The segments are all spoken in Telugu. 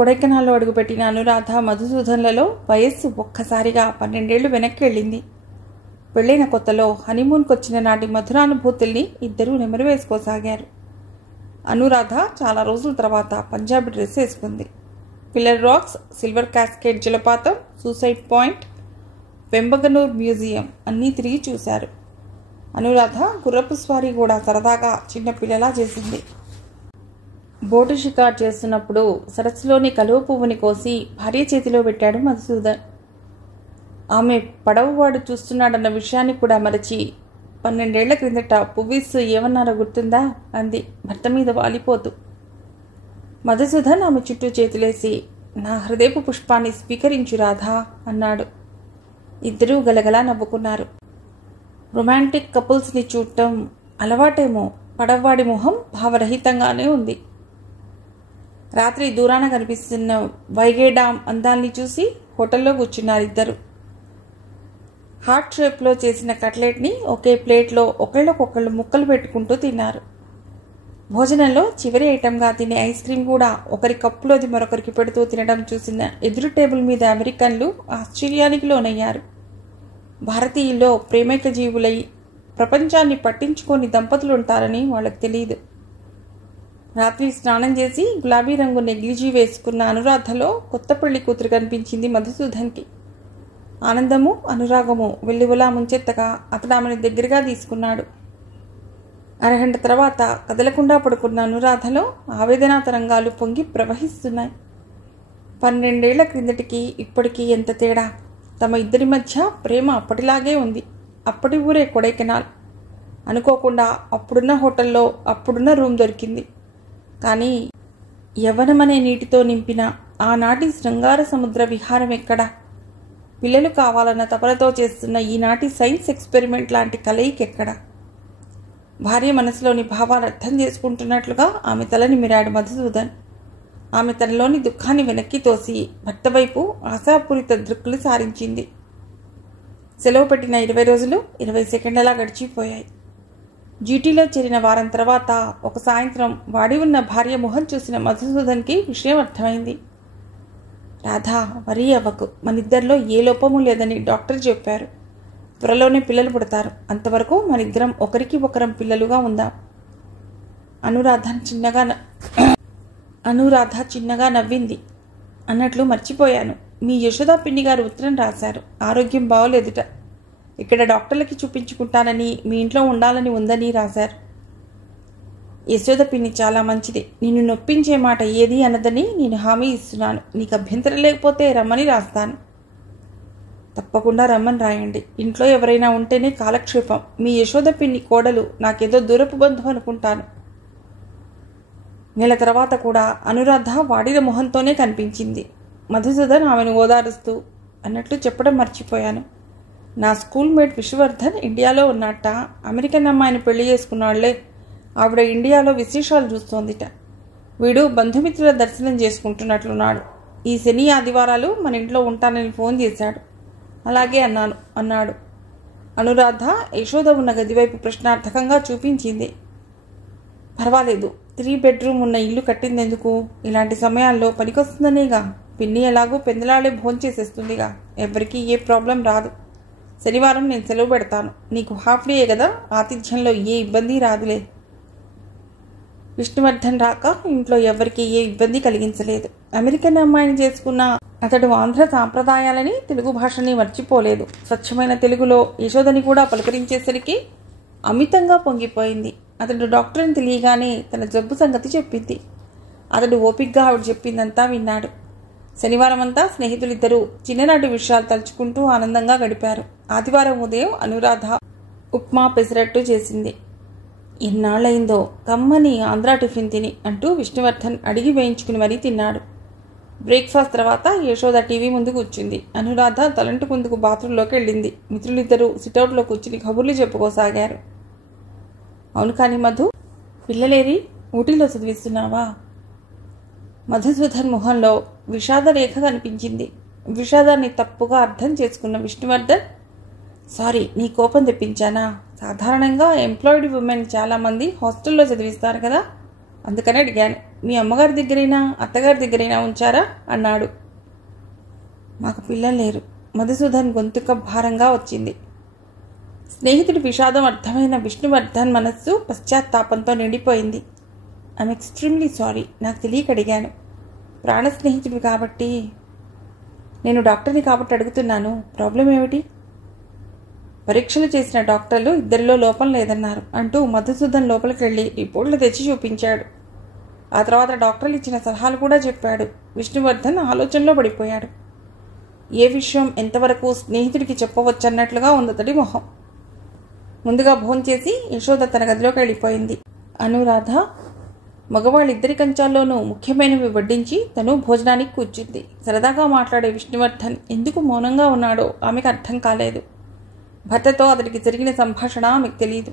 కొడైకెనాల్లో అడుగుపెట్టిన అనురాధ మధుసూదన్లలో వయస్సు ఒక్కసారిగా 12 ఏళ్లు వెనక్కి వెళ్ళింది. పెళ్లైన కొత్తలో హనీమూన్కి వచ్చిన నాటి మధురానుభూతుల్ని ఇద్దరూ నెమరు వేసుకోసాగారు. అనురాధ చాలా రోజుల తర్వాత పంజాబీ డ్రెస్ వేసుకుంది. పిల్లర్ రాక్స్, సిల్వర్ క్యాస్కేడ్ జలపాతం, సూసైడ్ పాయింట్, వెంబగనూర్ మ్యూజియం అన్నీ తిరిగి చూశారు. అనురాధ గుర్రపు స్వారీ కూడా సరదాగా చిన్నపిల్లలా చేసింది. బోటు షికారు చేస్తున్నప్పుడు సరస్సులోని కలువ పువ్వుని కోసి భార్య చేతిలో పెట్టాడు మధుసూదన్. ఆమె పడవవాడు చూస్తున్నాడన్న విషయాన్ని కూడా మరచి 12 ఏళ్ల క్రిందట పువ్విస్తూ ఏమన్నారో గుర్తుందా అంది భర్త మీద వాలిపోతూ. మధుసూదన్ ఆమె చుట్టూ చేతులేసి, నా హృదయపు పుష్పాన్ని స్వీకరించు రాధా అన్నాడు. ఇద్దరూ గలగలా నవ్వుకున్నారు. రొమాంటిక్ కపుల్స్ని చూడటం అలవాటేమో. పడవవాడి మొహం భావరహితంగానే ఉంది. రాత్రి దూరాన కనిపిస్తున్న వైగే డామ్ అందాల్ని చూసి హోటల్లో కూర్చున్నారు ఇద్దరు. హార్ట్ షేప్లో చేసిన కట్లెట్ని ఒకే ప్లేట్లో ఒకళ్ళకొకళ్ళు ముక్కలు పెట్టుకుంటూ తిన్నారు. భోజనంలో చివరి ఐటంగా తినే ఐస్ క్రీమ్ కూడా ఒకరి కప్పులోది మరొకరికి పెడుతూ తినడం చూసిన ఎదురు టేబుల్ మీద అమెరికన్లు ఆశ్చర్యానికి లోనయ్యారు. భారతీయుల్లో ప్రేమైక జీవులై ప్రపంచాన్ని పట్టించుకొని దంపతులుంటారని వాళ్ళకి తెలియదు. రాత్రి స్నానం చేసి గులాబీ రంగు నెగ్లిజీ వేసుకున్న అనురాధలో కొత్త పెళ్లి కూతురు కనిపించింది మధుసూదన్కి. ఆనందము అనురాగము వెల్లివలా ముంచెత్తగా అతడు ఆమెను దగ్గరగా తీసుకున్నాడు. అరగంట తర్వాత కదలకుండా పడుకున్న అనురాధలో ఆవేదనా తరంగాలు పొంగి ప్రవహిస్తున్నాయి. 12 ఏళ్ల క్రిందటికి ఇప్పటికీ ఎంత తేడా! తమ ఇద్దరి మధ్య ప్రేమ అప్పటిలాగే ఉంది. అప్పటి ఊరే కొడైకెనాల్. అనుకోకుండా అప్పుడున్న హోటల్లో అప్పుడున్న రూమ్ దొరికింది. కానీ యవ్వనమనే నీటితో నింపిన ఆనాటి శృంగార సముద్ర విహారం ఎక్కడా? పిల్లలు కావాలన్న తపనతో చేస్తున్న ఈనాటి సైన్స్ ఎక్స్పెరిమెంట్ లాంటి కలయికెక్కడా? భార్య మనసులోని భావాలు అర్థం చేసుకుంటున్నట్లుగా ఆమె తల నిమిరాడు మధుసూదన్. ఆమె తనలోని దుఃఖాన్ని వెనక్కి తోసి భర్త వైపు ఆశాపూరిత దృక్కులు సారించింది. సెలవు పెట్టిన 20 రోజులు 20 సెకండ్లలా గడిచిపోయాయి. డ్యూటీలో చేరిన వారం తర్వాత ఒక సాయంత్రం వాడి ఉన్న భార్య మొహం చూసిన మధుసూదన్కి విషయం అర్థమైంది. రాధా, వరీ అవ్వకు, మనిద్దరిలో ఏ లోపము లేదని డాక్టర్ చెప్పారు. త్వరలోనే పిల్లలు పుడతారు. అంతవరకు మనిద్దరం ఒకరికి ఒకరం పిల్లలుగా ఉందాం. అనురాధ చిన్నగా నవ్వింది. అన్నట్లు మర్చిపోయాను, మీ యశోదా పిన్ని గారు ఉత్తరం రాశారు. ఆరోగ్యం బాగోలేదుట. ఇక్కడ డాక్టర్లకి చూపించుకుంటానని, మీ ఇంట్లో ఉండాలని ఉందని రాశారు. యశోద పిన్ని చాలా మంచిది. నిన్ను నొప్పించే మాట ఏది అన్నదని నేను హామీ ఇస్తున్నాను. నీకు అభ్యంతరం లేకపోతే రమ్మని రాస్తాను. తప్పకుండా రమ్మని రాయండి. ఇంట్లో ఎవరైనా ఉంటేనే కాలక్షేపం. మీ యశోద పిన్ని కోడలు నాకేదో దూరపు బంధు అనుకుంటాను. నెల తర్వాత కూడా అనురాధ వాడిన మొహంతోనే కనిపించింది. మధుసూదన్ ఆమెను ఓదారుస్తూ, అన్నట్లు చెప్పడం మర్చిపోయాను. నా స్కూల్ మేట్ విశ్వవర్ధన్ ఇండియాలో ఉన్నట్ట. అమెరికన్ అమ్మాయిని పెళ్లి చేసుకున్నాళ్లే. ఆవిడ ఇండియాలో విశేషాలు చూస్తోందిట. వీడు బంధుమిత్రుల దర్శనం చేసుకుంటున్నట్లున్నాడు. ఈ శని ఆదివారాలు మన ఇంట్లో ఉంటానని ఫోన్ చేశాడు. అలాగే అన్నాడు. అనురాధ యశోద ఉన్న గదివైపు ప్రశ్నార్థకంగా చూపించింది. పర్వాలేదు, 3 బెడ్రూమ్ ఉన్న ఇల్లు కట్టిందెందుకు? ఇలాంటి సమయాల్లో పనికొస్తుందనేగా. పిన్ని ఎలాగూ పెందలాడే భోంచేసేస్తుందిగా. ఎవరికీ ఏ ప్రాబ్లం రాదు. శనివారం నేను సెలవు పెడతాను. నీకు హాఫ్ డేయే కదా, ఆతిథ్యంలో ఏ ఇబ్బంది రాదులే. విష్ణువర్ధన్ రాక ఇంట్లో ఎవరికి ఏ ఇబ్బంది కలిగించలేదు. అమెరికన్ అమ్మాయిని చేసుకున్న అతడు ఆంధ్ర సాంప్రదాయాలని, తెలుగు భాషని మర్చిపోలేదు. స్వచ్ఛమైన తెలుగులో యశోదని కూడా పలకరించేసరికి అమితంగా పొంగిపోయింది. అతడు డాక్టర్ అని తెలియగానే తన జబ్బు సంగతి చెప్పింది. అతడు ఓపిగ్గా ఆవిడ చెప్పిందంతా విన్నాడు. శనివారం అంతా స్నేహితులిద్దరూ చిన్ననాటి విషయాలు తలుచుకుంటూ ఆనందంగా గడిపారు. ఆదివారం ఉదయం అనురాధ ఉప్మా పెసరట్టు చేసింది. ఎన్నాళ్ళయిందో కమ్మని ఆంధ్రా టిఫిన్ తిని అంటూ విష్ణువర్ధన్ అడిగి వేయించుకుని మరీ తిన్నాడు. బ్రేక్ఫాస్ట్ తర్వాత యశోద టీవీ ముందు కూర్చుంది. అనురాధ తలంటుకుందుకు బాత్రూంలోకి వెళ్ళింది. మిత్రులిద్దరూ సిటౌట్లో కూర్చుని కబుర్లు చెప్పుకోసాగారు. అవును కాని మధు, పిల్లలేరి? ఊటీలో చదివిస్తున్నావా? మధుసూదన్ మొహంలో విషాద రేఖ కనిపించింది. విషాదాన్ని తప్పుగా అర్థం చేసుకున్న విష్ణువర్ధన్, సారీ, నీ కోపం తెప్పించానా? సాధారణంగా ఎంప్లాయిడ్ ఉమెన్ చాలామంది హాస్టల్లో చదివిస్తారు కదా, అందుకనే అడిగాను. మీ అమ్మగారి దగ్గరైనా అత్తగారి దగ్గరైనా ఉంచారా అన్నాడు. మాకు పిల్లలు లేరు. మధుసూదన్ గొంతుక భారంగా వచ్చింది. స్నేహితుడి విషాదం అర్థమైన విష్ణువర్ధన్ మనస్సు పశ్చాత్తాపంతో నిండిపోయింది. I'm extremely sorry. నాకు తెలియక అడిగాను. ప్రాణ స్నేహితుడివి కాబట్టి. నేను డాక్టర్ని కాబట్టి అడుగుతున్నాను. ప్రాబ్లం ఏమిటి? పరీక్షలు చేసిన డాక్టర్లు ఇద్దరిలో లోపం లేదన్నారు అంటూ మధుసూదన్ లోపలికి వెళ్ళి రిపోర్ట్లు తెచ్చి చూపించాడు. ఆ తర్వాత డాక్టర్లు ఇచ్చిన సలహాలు కూడా చెప్పాడు. విష్ణువర్ధన్ ఆలోచనలో పడిపోయాడు. ఏ విషయం ఎంతవరకు స్నేహితుడికి చెప్పవచ్చన్నట్లుగా ఉందతడి మొహం. ముందుగా భోంచేసి యశోద తన గదిలోకి వెళ్ళిపోయింది. అనురాధ మగవాళ్ళిద్దరి కంచాల్లోనూ ముఖ్యమైనవి వడ్డించి తను భోజనానికి కూర్చుంది. సరదాగా మాట్లాడే విష్ణువర్ధన్ ఎందుకు మౌనంగా ఉన్నాడో ఆమెకు అర్థం కాలేదు. భర్తతో అతడికి జరిగిన సంభాషణ ఆమెకు తెలియదు.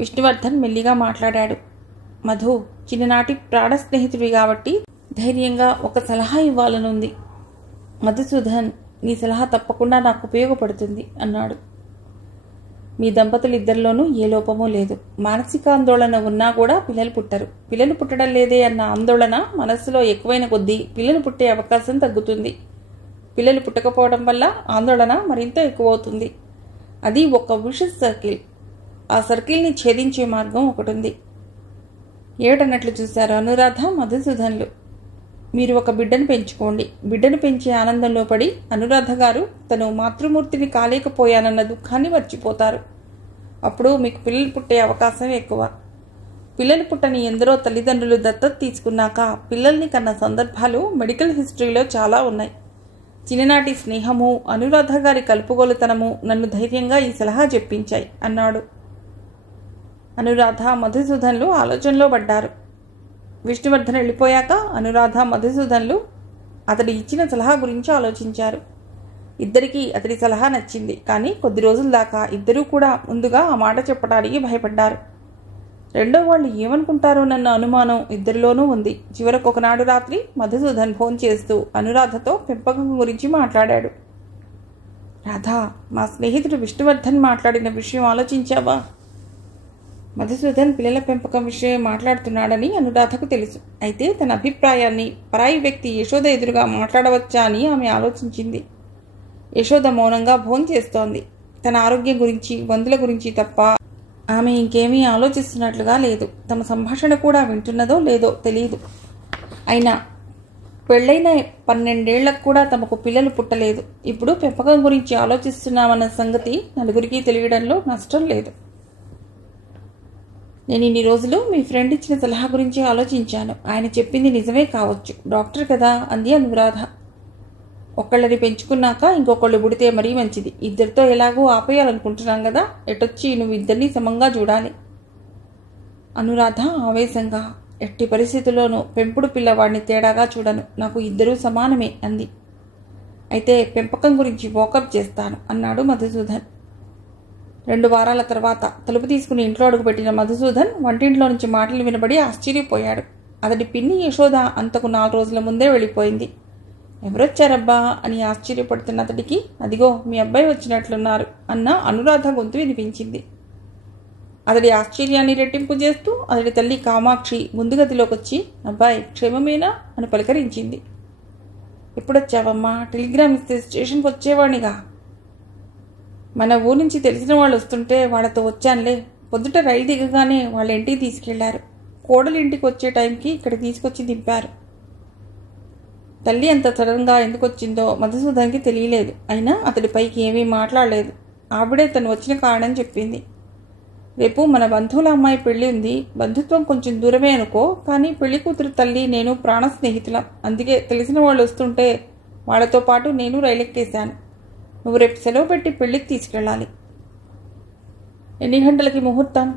విష్ణువర్ధన్ మెల్లిగా మాట్లాడాడు. మధు, చిన్ననాటి ప్రాణ స్నేహితుడివి కాబట్టి ధైర్యంగా ఒక సలహా ఇవ్వాలనుంది. మధుసూదన్, నీ సలహా తప్పకుండా నాకు ఉపయోగపడుతుంది అన్నాడు. మీ దంపతులిద్దరిలోనూ ఏ లోపమూ లేదు. మానసిక ఆందోళన ఉన్నా కూడా పిల్లలు పుట్టరు. పిల్లలు పుట్టడం లేదే అన్న ఆందోళన మనస్సులో ఎక్కువైన కొద్దీ పిల్లలు పుట్టే అవకాశం తగ్గుతుంది. పిల్లలు పుట్టకపోవడం వల్ల ఆందోళన మరింత ఎక్కువవుతుంది. అది ఒక విషస్ సర్కిల్. ఆ సర్కిల్ని ఛేదించే మార్గం ఒకటి ఉంది. ఏమిటన్నట్లు చూశారు అనురాధ, మధుసూదన్లు. మీరు ఒక బిడ్డను పెంచుకోండి. బిడ్డను పెంచే ఆనందంలో పడి అనురాధ గారు తను మాతృమూర్తిని కాలేకపోయానన్న దుఃఖాన్ని మర్చిపోతారు. అప్పుడు మీకు పిల్లలు పుట్టే అవకాశం ఎక్కువ. పిల్లలు పుట్టని ఎందరో తల్లిదండ్రులు దత్తత తీసుకున్నాక పిల్లల్ని కన్న సందర్భాలు మెడికల్ హిస్టరీలో చాలా ఉన్నాయి. చిన్ననాటి స్నేహము, అనురాధ గారి కలుపుగోలుతనము నన్ను ధైర్యంగా ఈ సలహా చెప్పించాయి అన్నాడు. అనురాధ, మధుసూదన్లు ఆలోచనలో పడ్డారు. విష్ణువర్ధన్ వెళ్ళిపోయాక అనురాధ, మధుసూదన్లు అతడు ఇచ్చిన సలహా గురించి ఆలోచించారు. ఇద్దరికీ అతడి సలహా నచ్చింది. కానీ కొద్ది రోజుల దాకా ఇద్దరూ కూడా ముందుగా ఆ మాట చెప్పడానికి భయపడ్డారు. రెండో వాళ్ళు ఏమనుకుంటారోనన్న అనుమానం ఇద్దరిలోనూ ఉంది. చివరకు ఒకనాడు రాత్రి మధుసూదన్ ఫోన్ చేస్తూ అనురాధతో పెంపకం గురించి మాట్లాడాడు. రాధా, మా స్నేహితుడు విష్ణువర్ధన్ మాట్లాడిన విషయం ఆలోచించావా? మధుసూదన్ పిల్లల పెంపకం విషయం మాట్లాడుతున్నాడని అనురాధకు తెలుసు. అయితే తన అభిప్రాయాన్ని పరాయి వ్యక్తి యశోద ఎదురుగా మాట్లాడవచ్చా అని ఆమె ఆలోచించింది. యశోద మౌనంగా భోంచేస్తోంది. తన ఆరోగ్యం గురించి, మందుల గురించి తప్ప ఆమె ఇంకేమీ ఆలోచిస్తున్నట్లుగా లేదు. తమ సంభాషణ కూడా వింటున్నదో లేదో తెలియదు. అయినా పెళ్ళైన 12 ఏళ్లకు కూడా తమకు పిల్లలు పుట్టలేదు. ఇప్పుడు పెంపకం గురించి ఆలోచిస్తున్నామన్న సంగతి నలుగురికి తెలియడంలో నష్టం లేదు. నేను ఇన్ని రోజులు మీ ఫ్రెండ్ ఇచ్చిన సలహా గురించి ఆలోచించాను. ఆయన చెప్పింది నిజమే కావచ్చు. డాక్టర్ కదా అంది అనురాధ. ఒకళ్ళని పెంచుకున్నాక ఇంకొకళ్ళు పుడితే మరీ మంచిది. ఇద్దరితో ఎలాగో ఆపేయాలనుకుంటున్నాం కదా. ఎటొచ్చి నువ్వు ఇద్దరినీ సమంగా చూడాలి. అనురాధ ఆవేశంగా, ఎట్టి పరిస్థితుల్లోనూ పెంపుడు పిల్లవాడిని తేడాగా చూడను. నాకు ఇద్దరూ సమానమే అంది. అయితే పెంపకం గురించి వాకప్ చేస్తాను అన్నాడు మధుసూదన్. 2 వారాల తర్వాత తలుపు తీసుకుని ఇంట్లో అడుగుపెట్టిన మధుసూదన్ వంటింట్లో నుంచి మాటలు వినబడి ఆశ్చర్యపోయాడు. అతడి పిన్ని యశోద అంతకు 4 రోజుల ముందే వెళ్ళిపోయింది. ఎవరొచ్చారబ్బా అని ఆశ్చర్యపడుతున్న అతడికి, అదిగో మీ అబ్బాయి వచ్చినట్లున్నారు అన్న అనురాధ గొంతు వినిపించింది. అతడి ఆశ్చర్యాన్ని రెట్టింపు చేస్తూ అతడి తల్లి కామాక్షి ముందు గదిలోకి వచ్చి, అబ్బాయి క్షేమమేనా అని పలకరించింది. ఎప్పుడొచ్చావమ్మా? టెలిగ్రామ్ ఇస్తే స్టేషన్కి వచ్చేవాడినిగా. మన ఊరి నుంచి తెలిసిన వాళ్ళు వస్తుంటే వాళ్ళతో వచ్చానులే. పొద్దుట రైలు దిగగానే వాళ్ళ ఇంటికి తీసుకెళ్లారు. కోడలి ఇంటికి వచ్చే టైంకి ఇక్కడ తీసుకొచ్చి దింపారు. తల్లి అంత సడన్గా ఎందుకు వచ్చిందో మధుసూదన్కి తెలియలేదు. అయినా అతడి పైకి ఏమీ మాట్లాడలేదు. ఆవిడే తను వచ్చిన కారణం చెప్పింది. రేపు మన బంధువుల అమ్మాయి పెళ్లి ఉంది. బంధుత్వం కొంచెం దూరమే అనుకో, కానీ పెళ్లి కూతురు తల్లి నేను ప్రాణ స్నేహితులం. అందుకే తెలిసిన వాళ్ళు వస్తుంటే వాళ్ళతో పాటు నేను రైలెక్కేశాను. నువ్వు రేపు సెలవు పెట్టి పెళ్లికి తీసుకెళ్ళాలి. ఎన్ని గంటలకి ముహూర్తం?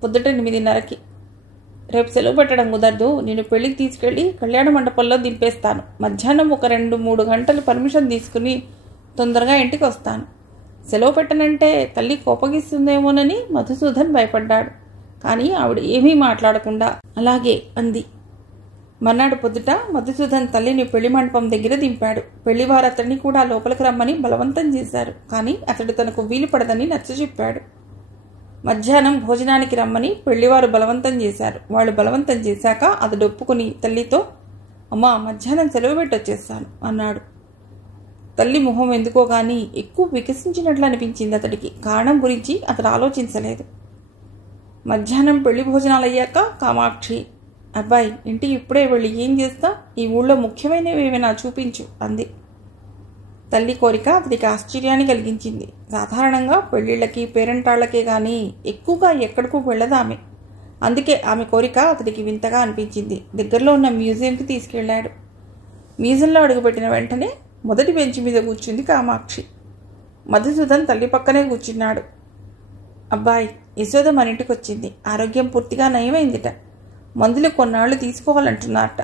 పొద్దుట 8:30కి. రేపు సెలవు పెట్టడం కుదరదు. నేను పెళ్లికి తీసుకెళ్ళి కళ్యాణ మండపంలో దింపేస్తాను. మధ్యాహ్నం ఒక 2-3 గంటలు పర్మిషన్ తీసుకుని తొందరగా ఇంటికి వస్తాను. సెలవు పెట్టనంటే తల్లి కోపగిస్తుందేమోనని మధుసూదన్ భయపడ్డాడు. కానీ ఆవిడ ఏమీ మాట్లాడకుండా అలాగే అంది. మర్నాడు పొద్దుట మధుసూదన్ తల్లిని పెళ్లి మండపం దగ్గర దింపాడు. పెళ్లివారు అతడిని కూడా లోపలికి రమ్మని బలవంతం చేశారు. కానీ అతడు తనకు వీలు పడదని నచ్చచెప్పాడు. మధ్యాహ్నం భోజనానికి రమ్మని పెళ్లివారు బలవంతం చేశారు. వాళ్ళు బలవంతం చేశాక అతడు ఒప్పుకుని తల్లితో, అమ్మా మధ్యాహ్నం సెలవు పెట్టొచ్చేస్తాను అన్నాడు. తల్లి మొహం ఎందుకో గానీ ఎక్కువ వికసించినట్లు అనిపించింది అతడికి. కారణం గురించి అతడు ఆలోచించలేదు. మధ్యాహ్నం పెళ్లి భోజనాలయ్యాక కామాక్షి, అబ్బాయి ఇంటికి ఇప్పుడే వెళ్ళి ఏం చేస్తా, ఈ ఊళ్ళో ముఖ్యమైనవి ఏమైనా చూపించు అంది. తల్లి కోరిక అతడికి ఆశ్చర్యాన్ని కలిగించింది. సాధారణంగా పెళ్లిళ్ళకి పేరెంటాళ్లకే గానీ ఎక్కువగా ఎక్కడికూ వెళ్ళదామె. అందుకే ఆమె కోరిక అతడికి వింతగా అనిపించింది. దగ్గరలో ఉన్న మ్యూజియంకి తీసుకెళ్లాడు. మ్యూజియంలో అడుగుపెట్టిన వెంటనే మొదటి బెంచ్ మీద కూర్చుంది కామాక్షి. మధుసూదన్ తల్లి పక్కనే కూర్చున్నాడు. అబ్బాయి, యశోద మన ఇంటికి వచ్చింది. ఆరోగ్యం పూర్తిగా నయమైందిట. మందులు కొన్నాళ్లు తీసుకోవాలంటున్నారట.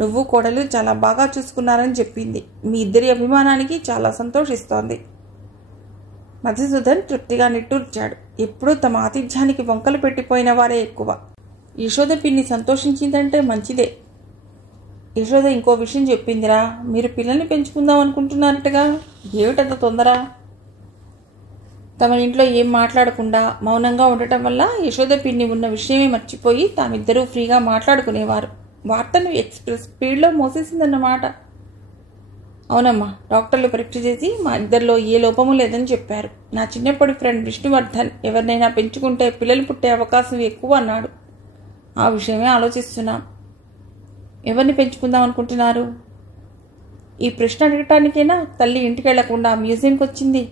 నువ్వు కోడలు చాలా బాగా చూసుకున్నారని చెప్పింది. మీ ఇద్దరి అభిమానానికి చాలా సంతోషిస్తోంది. మధుసూదన్ తృప్తిగా నిట్టూర్చాడు. ఎప్పుడూ తమ ఆతిథ్యానికి వంకలు పెట్టిపోయిన వారే ఎక్కువ. యశోద పిన్ని సంతోషించిందంటే మంచిదే. యశోద ఇంకో విషయం చెప్పిందిరా, మీరు పిల్లల్ని పెంచుకుందాం అనుకుంటున్నారటగా, ఏమిటంత తొందర? తమ ఇంట్లో ఏం మాట్లాడకుండా మౌనంగా ఉండటం వల్ల యశోద పిన్ని ఉన్న విషయమే మర్చిపోయి తామిద్దరూ ఫ్రీగా మాట్లాడుకునేవారు. వార్తను ఎక్స్ప్రెస్ స్పీడ్లో మోసేసిందన్నమాట. అవునమ్మా, డాక్టర్లు పరీక్ష చేసి మా ఇద్దరిలో ఏ లోపము లేదని చెప్పారు. నా చిన్నప్పటి ఫ్రెండ్ విష్ణువర్ధన్ ఎవరినైనా పెంచుకుంటే పిల్లలు పుట్టే అవకాశం ఎక్కువ అన్నాడు. ఆ విషయమే ఆలోచిస్తున్నాం. ఎవరిని పెంచుకుందాం అనుకుంటున్నారు? ఈ ప్రశ్న అడగటానికైనా తల్లి ఇంటికి వెళ్లకుండా మ్యూజియంకి వచ్చింది.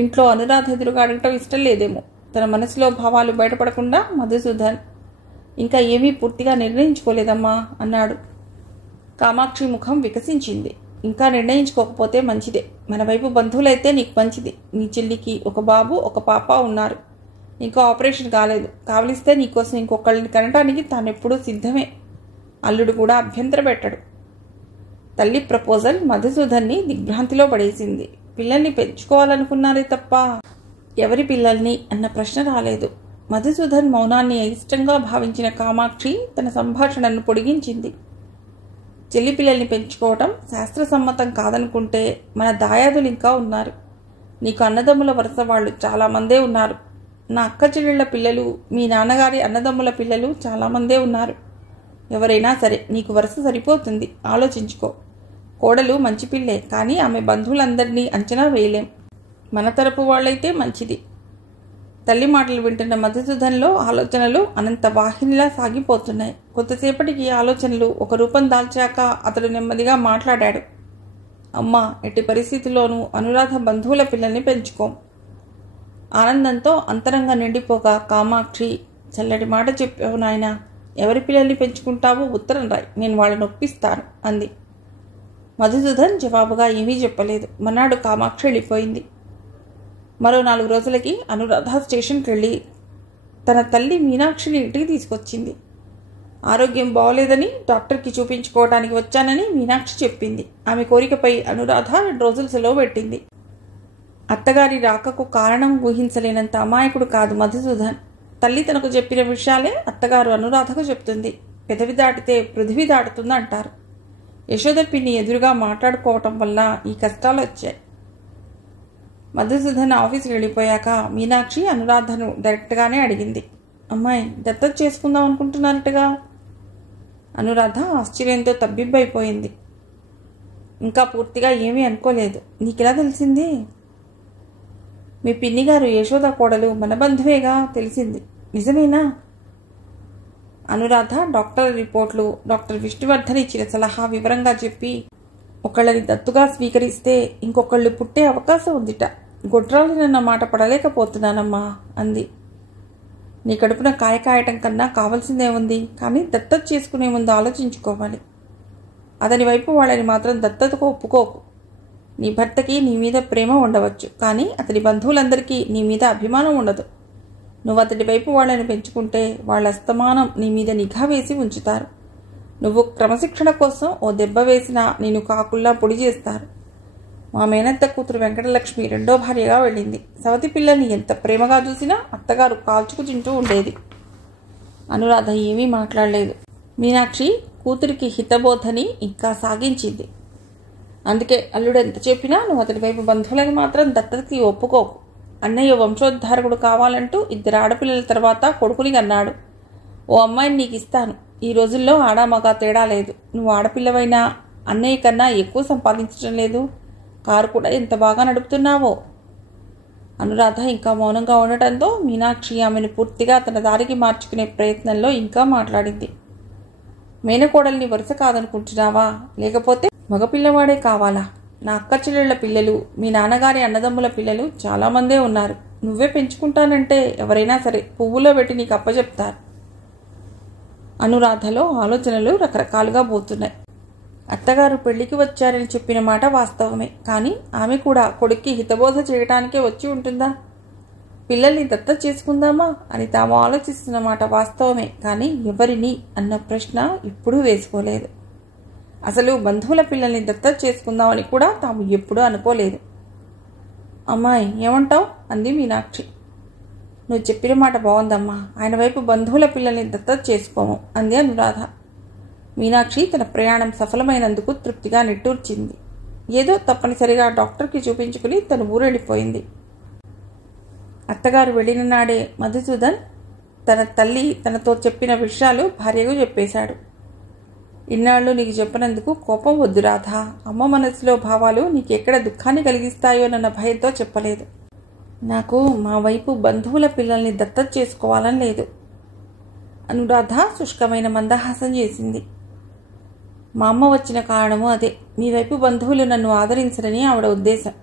ఇంట్లో అనురాధ ఎదురుగా అడగటం ఇష్టం లేదేమో. తన మనసులో భావాలు బయటపడకుండా మధుసూదన్, ఇంకా ఏమీ పూర్తిగా నిర్ణయించుకోలేదమ్మా అన్నాడు. కామాక్షి ముఖం వికసించింది. ఇంకా నిర్ణయించుకోకపోతే మంచిదే. మన వైపు బంధువులైతే నీకు మంచిది. నీ చెల్లికి ఒక బాబు ఒక పాప ఉన్నారు. ఇంకా ఆపరేషన్ కాలేదు. కావలిస్తే నీకోసం ఇంకొకళ్ళని కనటానికి తానెప్పుడూ సిద్ధమే. అల్లుడు కూడా అభ్యంతర పెట్టడు. తల్లి ప్రపోజల్ మధుసూదన్ని దిగ్భ్రాంతిలో పడేసింది. పిల్లల్ని పెంచుకోవాలనుకున్నారే తప్ప ఎవరి పిల్లల్ని అన్న ప్రశ్న రాలేదు. మధుసూదన్ మౌనాన్ని అయిష్టంగా భావించిన కామాక్షి తన సంభాషణను పొడిగించింది. చెల్లి పిల్లల్ని పెంచుకోవటం శాస్త్రసమ్మతం కాదనుకుంటే మన దాయాదులు ఇంకా ఉన్నారు. నీకు అన్నదమ్ముల వరుస వాళ్ళు చాలామందే ఉన్నారు. నా అక్క చెల్లెళ్ల పిల్లలు, మీ నాన్నగారి అన్నదమ్ముల పిల్లలు చాలామందే ఉన్నారు. ఎవరైనా సరే నీకు వరుస సరిపోతుంది. ఆలోచించుకో. కోడలు మంచి పిల్లే, కానీ ఆమె బంధువులందరినీ అంచనా వేయలేం. మన తరపు వాళ్ళైతే మంచిది. తల్లి మాటలు వింటున్న మధుసూదన్లో ఆలోచనలు అనంత వాహినిలా సాగిపోతున్నాయి. కొద్దిసేపటికి ఆలోచనలు ఒక రూపం దాల్చాక అతడు నెమ్మదిగా మాట్లాడాడు. అమ్మా, ఎట్టి పరిస్థితుల్లోనూ అనురాధ బంధువుల పిల్లల్ని పెంచుకోం. ఆనందంతో అంతరంగా నిండిపోగా కామాక్షి, చల్లటి మాట చెప్పావు నాయనా. ఎవరి పిల్లల్ని పెంచుకుంటావో ఉత్తరం రాయి, నేను వాళ్ళని ఒప్పిస్తాను అంది. మధుసూదన్ జవాబుగా ఏమీ చెప్పలేదు. మన్నాడు కామాక్షి వెళ్ళిపోయింది. మరో 4 రోజులకి అనురాధ స్టేషన్కి వెళ్ళి తన తల్లి మీనాక్షిని ఇంటికి తీసుకొచ్చింది. ఆరోగ్యం బాగోలేదని డాక్టర్కి చూపించుకోవడానికి వచ్చానని మీనాక్షి చెప్పింది. ఆమె కోరికపై అనురాధ 2 రోజులు సెలవు పెట్టింది. అత్తగారి రాకకు కారణం ఊహించలేనంత అమాయకుడు కాదు మధుసూదన్. తల్లి తనకు చెప్పిన విషయాలే అత్తగారు అనురాధకు చెప్తుంది. పెదవి దాటితే పృథివీ దాటుతుంది అంటారు. యశోద పిన్ని ఎదురుగా మాట్లాడుకోవటం వల్ల ఈ కష్టాలు వచ్చాయి. మధుసూదన్ ఆఫీస్కి వెళ్ళిపోయాక మీనాక్షి అనురాధను డైరెక్ట్గానే అడిగింది. అమ్మాయి, దత్తత చేసుకుందాం అనుకుంటున్నారటగా? అనురాధ ఆశ్చర్యంతో తబ్బిబ్బైపోయింది. ఇంకా పూర్తిగా ఏమీ అనుకోలేదు. నీకెలా తెలిసింది? మీ పిన్ని గారు యశోద కోడలు మన బంధువేగా, తెలిసింది. నిజమేనా? అనురాధ డాక్టర్ రిపోర్ట్లు, డాక్టర్ విష్ణువర్ధన్ ఇచ్చిన సలహా వివరంగా చెప్పి, ఒకళ్ళని దత్తుగా స్వీకరిస్తే ఇంకొకళ్ళు పుట్టే అవకాశం ఉందిట. గొడ్రాలినన్న మాట పడలేకపోతున్నానమ్మా అంది. నీ కడుపున కాయ కాయటం కన్నా కావాల్సిందే ఉంది. కానీ దత్తత చేసుకునే ముందు ఆలోచించుకోవాలి. అతని వైపు వాళ్ళని మాత్రం దత్తతకు ఒప్పుకోకు. నీ భర్తకి నీ మీద ప్రేమ ఉండవచ్చు, కానీ అతని బంధువులందరికీ నీ మీద అభిమానం ఉండదు. నువ్వు అతడి వైపు వాళ్ళని పెంచుకుంటే వాళ్ళ అస్తమానం నీ మీద నిఘా వేసి ఉంచుతారు. నువ్వు క్రమశిక్షణ కోసం ఓ దెబ్బ వేసినా నేను కాకుల్లా పొడి చేస్తారు. మా మేనత్త కూతురు వెంకటలక్ష్మి 2వ భార్యగా వెళ్ళింది. సవతి పిల్లని ఎంత ప్రేమగా చూసినా అత్తగారు కాల్చుకు తింటూ ఉండేది. అనురాధ ఏమీ మాట్లాడలేదు. మీనాక్షి కూతురికి హితబోధని ఇంకా సాగించింది. అందుకే అల్లుడు ఎంత చెప్పినా నువ్వు అతడి వైపు బంధువులను మాత్రం దత్తతకి ఒప్పుకోకు. అన్నయ్య వంశోద్ధారకుడు కావాలంటూ 2 ఆడపిల్లల తర్వాత కొడుకుని కన్నాడు. ఓ అమ్మాయిని నీకు ఇస్తాను. ఈ రోజుల్లో ఆడామగా తేడా లేదు. నువ్వు ఆడపిల్లవైనా అన్నయ్య కన్నా ఎక్కువ సంపాదించడం లేదు. కారు కూడా ఎంత బాగా నడుపుతున్నావో. అనురాధ ఇంకా మౌనంగా ఉండటంతో మీనాక్షి ఆమెను పూర్తిగా తన దారికి మార్చుకునే ప్రయత్నంలో ఇంకా మాట్లాడింది. మేనకోడల్ని వరుస కాదనుకుంటున్నావా? లేకపోతే మగపిల్లవాడే కావాలా? నా అక్క చెల్లెళ్ల పిల్లలు, మీ నాన్నగారి అన్నదమ్ముల పిల్లలు చాలామందే ఉన్నారు. నువ్వే పెంచుకుంటానంటే ఎవరైనా సరే పువ్వులో పెట్టి నీకు అప్పచెప్తారు. అనురాధలో ఆలోచనలు రకరకాలుగా పోతున్నాయి. అత్తగారు పెళ్లికి వచ్చారని చెప్పిన మాట వాస్తవమే. కానీ ఆమె కూడా కొడుక్కి హితబోధ చేయడానికే వచ్చి ఉంటుందా? పిల్లల్ని దత్తత చేసుకుందామా అని తాము ఆలోచిస్తున్న మాట వాస్తవమే. కానీ ఎవరిని అన్న ప్రశ్న ఎప్పుడూ వేసుకోలేదు. అసలు బంధువుల పిల్లల్ని దత్తత చేసుకుందామని కూడా తాము ఎప్పుడూ అనుకోలేదు. అమ్మాయి ఏమంటావు? అంది మీనాక్షి. నువ్వు చెప్పిన మాట బాగుందమ్మా. ఆయన వైపు బంధువుల పిల్లల్ని దత్తత చేసుకోము అంది అనురాధ. మీనాక్షి తన ప్రయాణం సఫలమైనందుకు తృప్తిగా నిట్టూర్చింది. ఏదో తప్పనిసరిగా డాక్టర్కి చూపించుకుని తను ఊరెళ్ళిపోయింది. అత్తగారు వెళ్ళిన నాడే మధుసూదన్ తన తల్లి తనతో చెప్పిన విషయాలు భార్యకు చెప్పేశాడు. ఇన్నాళ్ళు నీకు చెప్పినందుకు కోపం వద్దు రాధా. అమ్మ మనసులో భావాలు నీకెక్కడ దుఃఖాన్ని కలిగిస్తాయోనన్న భయంతో చెప్పలేదు. నాకు మా వైపు బంధువుల పిల్లల్ని దత్తత చేసుకోవాలని లేదు. అనురాధ శుష్కమైన మందహాసం చేసింది. మా అమ్మ వచ్చిన కారణము అదే. మీ వైపు బంధువులు నన్ను ఆదరించరని ఆవిడ ఉద్దేశం.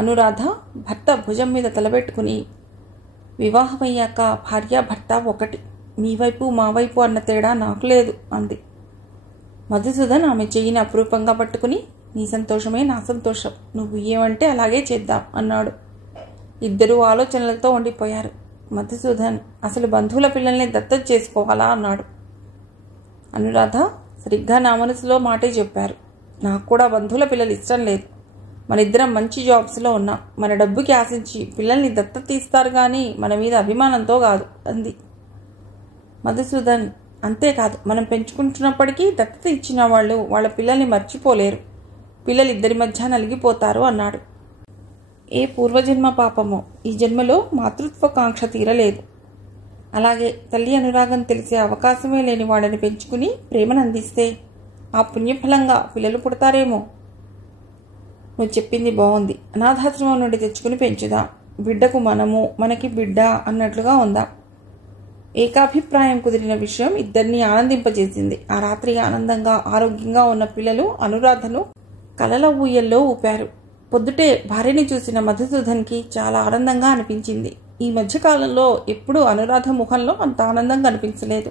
అనురాధ భర్త భుజం మీద తలబెట్టుకుని, వివాహమయ్యాక భార్యాభర్త ఒకటి, మీ వైపు మా వైపు అన్న తేడా నాకు లేదు అంది. మధుసూదన్ ఆమె చెయ్యిని అపురూపంగా పట్టుకుని, నీ సంతోషమే నా సంతోషం, నువ్వు ఏమంటే అలాగే చేద్దాం అన్నాడు. ఇద్దరూ ఆలోచనలతో ఉండిపోయారు. మధుసూదన్ అసలు బంధువుల పిల్లల్ని దత్తత చేసుకోవాలా అన్నాడు. అనురాధ సరిగ్గా నా మనసులో మాటే చెప్పారు. నాకు కూడా బంధువుల పిల్లలు ఇష్టం లేదు. మన ఇద్దరం మంచి జాబ్స్లో ఉన్నాం. మన డబ్బుకి ఆశించి పిల్లల్ని దత్తత తీస్తారు కానీ మన మీద అభిమానంతో కాదు అంది. మధుసూదన్ అంతేకాదు, మనం పెంచుకుంటున్నప్పటికీ దత్తత ఇచ్చిన వాళ్ళు వాళ్ళ పిల్లల్ని మర్చిపోలేరు. పిల్లలు ఇద్దరి మధ్య నలిగిపోతారు అన్నాడు. ఏ పూర్వజన్మ పాపమో ఈ జన్మలో మాతృత్వకాంక్ష తీరలేదు. అలాగే తల్లి అనురాగం తెలిసే అవకాశమే లేని వాడిని పెంచుకుని ప్రేమను అందిస్తే ఆ పుణ్యఫలంగా పిల్లలు పుడతారేమో. నువ్వు చెప్పింది బాగుంది. అనాథాశ్రమం నుండి తెచ్చుకుని పెంచుదాం. బిడ్డకు మనము, మనకి బిడ్డ అన్నట్లుగా ఉందాం. ఏకాభిప్రాయం కుదిరిన విషయం ఇద్దరిని ఆనందింపజేసింది. ఆ రాత్రి ఆనందంగా ఆరోగ్యంగా ఉన్న పిల్లలు అనురాధను కలల ఊయల్లో ఊపారు. పొద్దుటే భార్యని చూసిన మధుసూదన్కి చాలా ఆనందంగా అనిపించింది. ఈ మధ్యకాలంలో ఎప్పుడూ అనురాధ ముఖంలో అంత ఆనందంగా అనిపించలేదు.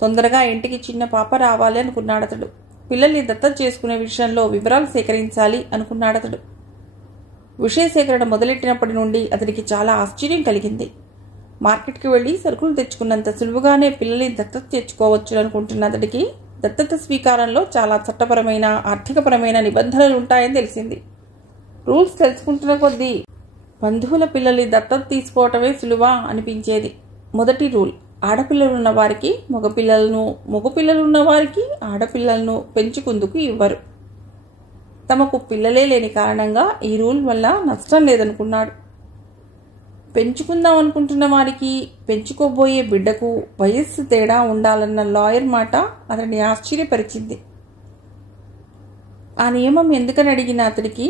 తొందరగా ఇంటికి చిన్న పాప రావాలి అనుకున్నాడతడు. పిల్లల్ని దత్తత చేసుకునే విషయంలో వివరాలు సేకరించాలి అనుకున్నాడతడు. విషయ సేకరణ మొదలెట్టినప్పటి నుండి అతడికి చాలా ఆశ్చర్యం కలిగింది. మార్కెట్కి వెళ్ళి సరుకులు తెచ్చుకున్నంత సులువుగానే పిల్లల్ని దత్తత తెచ్చుకోవచ్చు అనుకుంటున్న అతడికి దత్తత స్వీకారంలో చాలా చట్టపరమైన, ఆర్థికపరమైన నిబంధనలు ఉంటాయని తెలిసింది. రూల్స్ తెలుసుకుంటున్న కొద్దీ బంధువుల పిల్లల్ని దత్తత తీసుకోవటమే సులువా అనిపించేది. మొదటి రూల్, ఆడపిల్లలున్న వారికి మగపిల్లలను, మగపిల్లలున్న వారికి ఆడపిల్లలను పెంచుకుందుకు ఇవ్వరు. తమకు పిల్లలే లేని కారణంగా ఈ రూల్ వల్ల నష్టం లేదనుకున్నాడు. పెంచుకుందాం అనుకుంటున్న వారికి, పెంచుకోబోయే బిడ్డకు వయస్సు తేడా ఉండాలన్న లాయర్ మాట అతన్ని ఆశ్చర్యపరిచింది. ఆ నియమం ఎందుకని అడిగిన అతడికి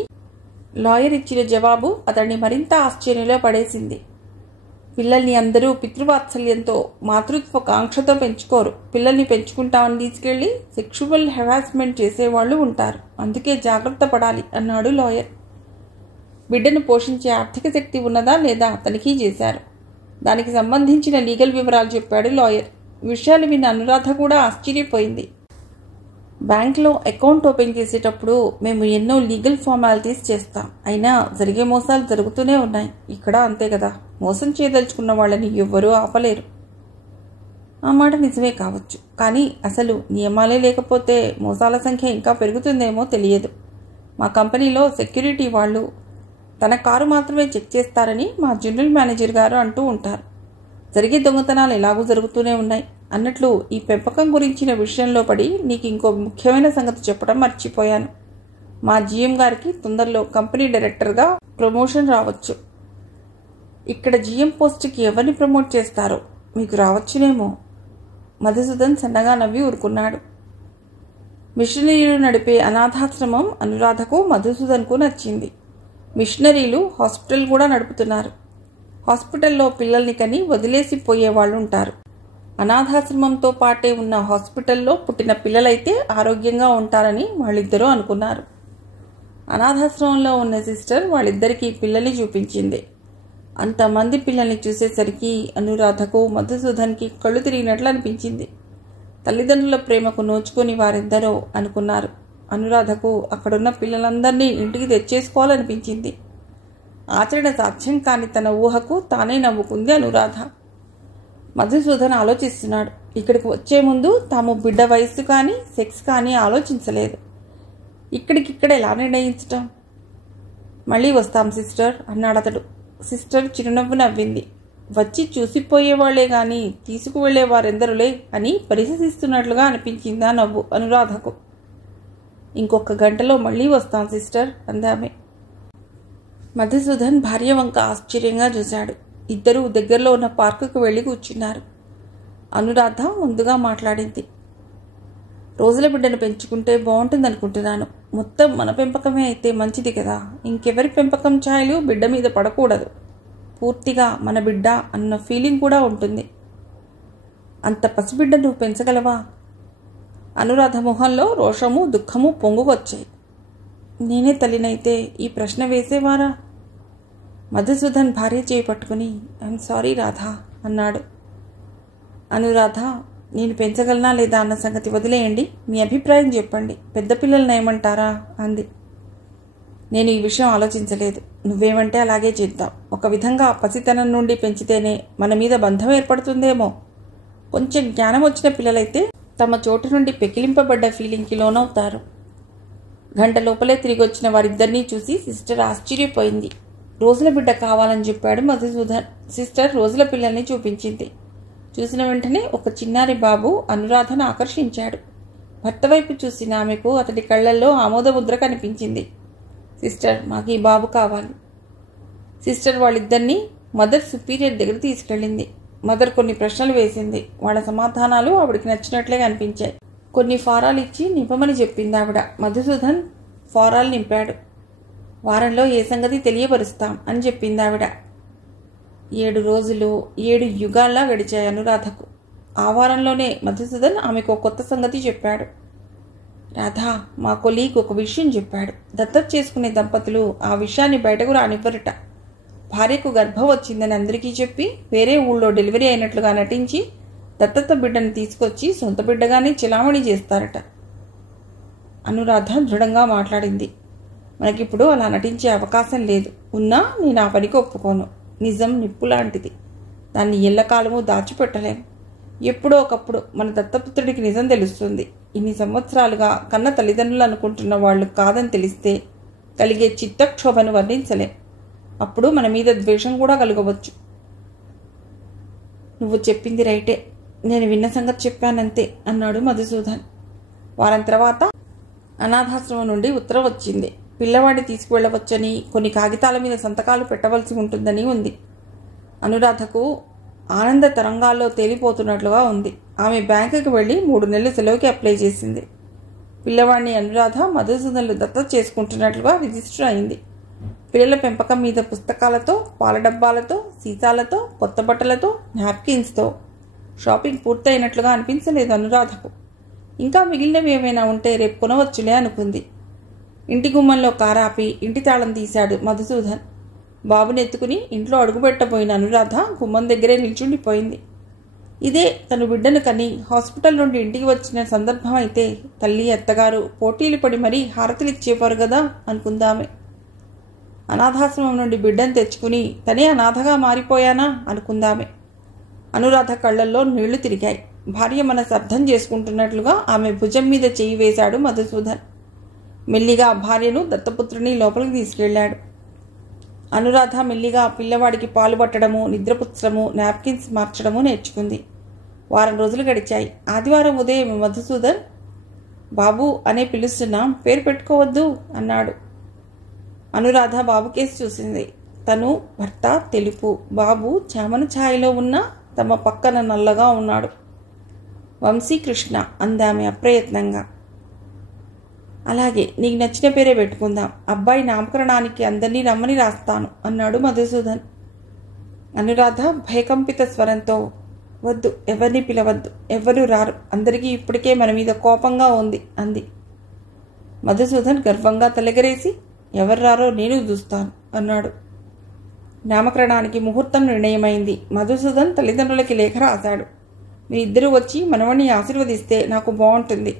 లాయర్ ఇచ్చిన జవాబు అతన్ని మరింత ఆశ్చర్యంలో పడేసింది. పిల్లల్ని అందరూ పితృవాత్సల్యంతో, మాతృత్వ కాంక్షతో పెంచుకోరు. పిల్లల్ని పెంచుకుంటామని తీసుకెళ్లి సెక్షువల్ హెరాస్మెంట్ చేసేవాళ్లు ఉంటారు. అందుకే జాగ్రత్త పడాలి అన్నాడు లాయర్. బిడ్డను పోషించే ఆర్థిక శక్తి ఉన్నదా లేదా తనిఖీ చేశారు. దానికి సంబంధించిన లీగల్ వివరాలు చెప్పాడు లాయర్. విషయాలు విన్న అనురాధ కూడా ఆశ్చర్యపోయింది. బ్యాంక్లో అకౌంట్ ఓపెన్ చేసేటప్పుడు మేము ఎన్నో లీగల్ ఫార్మాలిటీస్ చేస్తాం. అయినా జరిగే మోసాలు జరుగుతూనే ఉన్నాయి. ఇక్కడ అంతే కదా. మోసం చేయదలుచుకున్న వాళ్ళని ఎవ్వరూ ఆపలేరు. ఆ మాట నిజమే కావచ్చు. కానీ అసలు నియమాలే లేకపోతే మోసాల సంఖ్య ఇంకా పెరుగుతుందేమో తెలియదు. మా కంపెనీలో సెక్యూరిటీ వాళ్ళు తన కారు మాత్రమే చెక్ చేస్తారని మా జనరల్ మేనేజర్ గారు అంటూ ఉంటారు. జరిగే దొంగతనాలు ఎలాగూ జరుగుతూనే ఉన్నాయి. అన్నట్లు ఈ పెంపకం గురించిన విషయంలో పడి నీకు ఇంకో ముఖ్యమైన సంగతి చెప్పడం మర్చిపోయాను. మా జీఎం గారికి తొందరలో కంపెనీ డైరెక్టర్గా ప్రమోషన్ రావచ్చు. ఇక్కడ జీఎం పోస్టుకి ఎవరిని ప్రమోట్ చేస్తారో, మీకు రావచ్చునేమో. మధుసూదన్ సన్నగా నవ్వి ఊరుకున్నాడు. మిషనరీలు నడిపే అనాథాశ్రమం అనురాధకు మధుసూదన్కు నచ్చింది. మిషనరీలు హాస్పిటల్ కూడా నడుపుతున్నారు. హాస్పిటల్లో పిల్లల్ని కని వదిలేసి పోయేవాళ్ళు ఉంటారు. అనాథాశ్రమంతో పాటే ఉన్న హాస్పిటల్లో పుట్టిన పిల్లలైతే ఆరోగ్యంగా ఉంటారని వాళ్ళిద్దరూ అనుకున్నారు. అనాథాశ్రమంలో ఉన్న సిస్టర్ వాళ్ళిద్దరికీ పిల్లల్ని చూపించింది. అంతమంది పిల్లల్ని చూసేసరికి అనురాధకు మధుసూదన్కి కళ్ళు తిరిగినట్లు అనిపించింది. తల్లిదండ్రుల ప్రేమకు నోచుకొని వారెందరో అనుకున్నారు. అనురాధకు అక్కడున్న పిల్లలందరినీ ఇంటికి తెచ్చేసుకోవాలనిపించింది. ఆచరణ సాధ్యం కాని తన ఊహకు తానే నవ్వుకుంది అనురాధ. మధుసూదన్ ఆలోచిస్తున్నాడు. ఇక్కడికి వచ్చే ముందు తాము బిడ్డ వయస్సు కానీ సెక్స్ కానీ ఆలోచించలేదు. ఇక్కడికిక్కడ ఎలా నిర్ణయించటం? మళ్ళీ వస్తాం సిస్టర్ అన్నాడతడు. సిస్టర్ చిరునవ్వు నవ్వింది. వచ్చి చూసిపోయేవాళ్లే గాని తీసుకువెళ్లేవారెందరులే అని పరిహసిస్తున్నట్లుగా అనిపించింది ఆ నవ్వు అనురాధకు. ఇంకొక గంటలో మళ్ళీ వస్తాం సిస్టర్ అందామె. మధుసూదన్ భార్య వంక ఆశ్చర్యంగా చూశాడు. ఇద్దరూ దగ్గరలో ఉన్న పార్కుకు వెళ్లి కూర్చున్నారు. అనురాధ ముందుగా మాట్లాడింది. రోజుల బిడ్డను పెంచుకుంటే బాగుంటుందనుకుంటున్నాను. మొత్తం మన పెంపకమే అయితే మంచిది కదా. ఇంకెవరి పెంపకం ఛాయలు బిడ్డ మీద పడకూడదు. పూర్తిగా మన బిడ్డ అన్న ఫీలింగ్ కూడా ఉంటుంది. అంత పసిబిడ్డ నువ్వు పెంచగలవా? అనురాధ మొహంలో రోషము దుఃఖము పొంగుకొచ్చాయి. నేనే తల్లినైతే ఈ ప్రశ్న వేసేవారా? మధుసూదన్ భార్య చేయి పట్టుకుని ఐఎమ్ సారీ రాధా అన్నాడు. అనురాధ, నేను పెంచగలనా లేదా అన్న సంగతి వదిలేయండి. మీ అభిప్రాయం చెప్పండి. పెద్ద పిల్లల్ని ఏమంటారా అంది. నేను ఈ విషయం ఆలోచించలేదు. నువ్వేమంటే అలాగే చేద్దాం. ఒక విధంగా పసితనం నుండి పెంచితేనే మన మీద బంధం ఏర్పడుతుందేమో. కొంచెం జ్ఞానం వచ్చిన పిల్లలైతే తమ చోటు నుండి పెకిలింపబడ్డ ఫీలింగ్కి లోనవుతారు. గంట లోపలే తిరిగి వచ్చిన వారిద్దరినీ చూసి సిస్టర్ ఆశ్చర్యపోయింది. రోజుల బిడ్డ కావాలని చెప్పాడు మధుసూదన్. సిస్టర్ రోజుల పిల్లల్ని చూపించింది. చూసిన వెంటనే ఒక చిన్నారి బాబు అనురాధను ఆకర్షించాడు. భర్త వైపు చూసిన ఆమెకు అతడి కళ్లల్లో ఆమోదముద్ర కనిపించింది. సిస్టర్, మాకు ఈ బాబు కావాలి. సిస్టర్ వాళ్ళిద్దరినీ మదర్ సుపీరియర్ దగ్గర తీసుకెళ్ళింది. మదర్ కొన్ని ప్రశ్నలు వేసింది. వాళ్ళ సమాధానాలు ఆవిడికి నచ్చినట్లే కనిపించాయి. కొన్ని ఫారాలు ఇచ్చి నింపమని చెప్పింది ఆవిడ. మధుసూదన్ ఫారాలు నింపాడు. వారంలో ఏ సంగతి తెలియపరుస్తాం అని చెప్పింది ఆవిడ. 7 రోజులు 7 యుగాల్లా గడిచాయి అనురాధకు. ఆ వారంలోనే మధుసూదన్ ఆమెకు కొత్త సంగతి చెప్పాడు. రాధా, మా కొలీగ్ ఒక విషయం చెప్పాడు. దత్తత చేసుకునే దంపతులు ఆ విషయాన్ని బయటకు రానివ్వరట. భార్యకు గర్భం వచ్చిందని అందరికీ చెప్పి వేరే ఊళ్ళో డెలివరీ అయినట్లుగా నటించి దత్తత బిడ్డను తీసుకొచ్చి సొంత బిడ్డగానే చిలామణి చేస్తారట. అనురాధ దృఢంగా మాట్లాడింది. మనకిప్పుడు అలా నటించే అవకాశం లేదు. ఉన్నా నేను ఆ పనికి ఒప్పుకోను. నిజం నిప్పు లాంటిది. దాన్ని ఎల్లకాలము దాచిపెట్టలేం. ఎప్పుడో ఒకప్పుడు మన దత్తపుత్రుడికి నిజం తెలుస్తుంది. ఇన్ని సంవత్సరాలుగా కన్న తల్లిదండ్రులు అనుకుంటున్న వాళ్ళు కాదని తెలిస్తే కలిగే చిత్తక్షోభను వర్ణించలేం. అప్పుడు మన మీద ద్వేషం కూడా కలగవచ్చు. నువ్వు చెప్పింది రైటే. నేను విన్న సంగతి చెప్పానంతే అన్నాడు మధుసూదన్. వారం తర్వాత అనాథాశ్రమం నుండి ఉత్తరం వచ్చింది. పిల్లవాడిని తీసుకువెళ్ళవచ్చని, కొన్ని కాగితాల మీద సంతకాలు పెట్టవలసి ఉంటుందని ఉంది. అనురాధకు ఆనంద తరంగాల్లో తేలిపోతున్నట్లుగా ఉంది. ఆమె బ్యాంకుకి వెళ్ళి 3 నెలల సెలవుకి అప్లై చేసింది. పిల్లవాడిని అనురాధ మధుసూదన్లు దత్తత చేసుకుంటున్నట్లుగా రిజిస్టర్ అయింది. పిల్లల పెంపకం మీద పుస్తకాలతో, పాల డబ్బాలతో, సీసాలతో, కొత్త బట్టలతో, నాప్కిన్స్తో షాపింగ్ పూర్తయినట్లుగా అనిపించలేదు అనురాధకు. ఇంకా మిగిలినవి ఏమైనా ఉంటే రేపు కొనవచ్చులే అనుకుంది. ఇంటి గుమ్మంలో కారాపి ఇంటి తాళం తీశాడు మధుసూదన్. బాబుని ఎత్తుకుని ఇంట్లో అడుగుపెట్టబోయిన అనురాధ గుమ్మం దగ్గరే నిల్చుండిపోయింది. ఇదే తను బిడ్డను కని హాస్పిటల్ నుండి ఇంటికి వచ్చిన సందర్భం అయితే తల్లి అత్తగారు పోటీలు పడి మరీ హారతులిచ్చేవారు కదా అనుకుందామే. అనాథాశ్రమం నుండి బిడ్డను తెచ్చుకుని తనే అనాథగా మారిపోయానా అనుకుందామే. అనురాధ కళ్లల్లో నీళ్లు తిరిగాయి. భార్య మనసు అర్థం చేసుకుంటున్నట్లుగా ఆమె భుజం మీద చెయ్యి వేశాడు మధుసూదన్. మెల్లిగా భార్యను దత్తపుత్రుని లోపలికి తీసుకెళ్లాడు. అనురాధ మెల్లిగా పిల్లవాడికి పాలు పట్టడము, నిద్రపుచ్చడము, నాప్కిన్స్ మార్చడము నేర్చుకుంది. వారం రోజులు గడిచాయి. ఆదివారం ఉదయం మధుసూదన్, బాబు అనే పిలుస్తున్నాం, పేరు పెట్టుకోవద్దు అన్నాడు. అనురాధ బాబు కేసి చూసింది. తను భర్త తెలుపు, బాబు చామన ఛాయలో ఉన్న తమ పక్కన నల్లగా ఉన్నాడు. వంశీకృష్ణ అందామె అప్రయత్నంగా. అలాగే, నీకు నచ్చిన పేరే పెట్టుకుందాం. అబ్బాయి నామకరణానికి అందరినీ రమ్మని రాస్తాను అన్నాడు మధుసూదన్. అనురాధ భయకంపిత స్వరంతో, వద్దు, ఎవరిని పిలవద్దు, ఎవరూ రారు, అందరికీ ఇప్పటికే మన మీద కోపంగా ఉంది అంది. మధుసూదన్ గర్వంగా తలెగరేసి, ఎవరు రారో నేను చూస్తాను అన్నాడు. నామకరణానికి ముహూర్తం నిర్ణయమైంది. మధుసూదన్ తల్లిదండ్రులకి లేఖ రాశాడు. మీ ఇద్దరూ వచ్చి మనవణ్ణి ఆశీర్వదిస్తే నాకు బాగుంటుంది.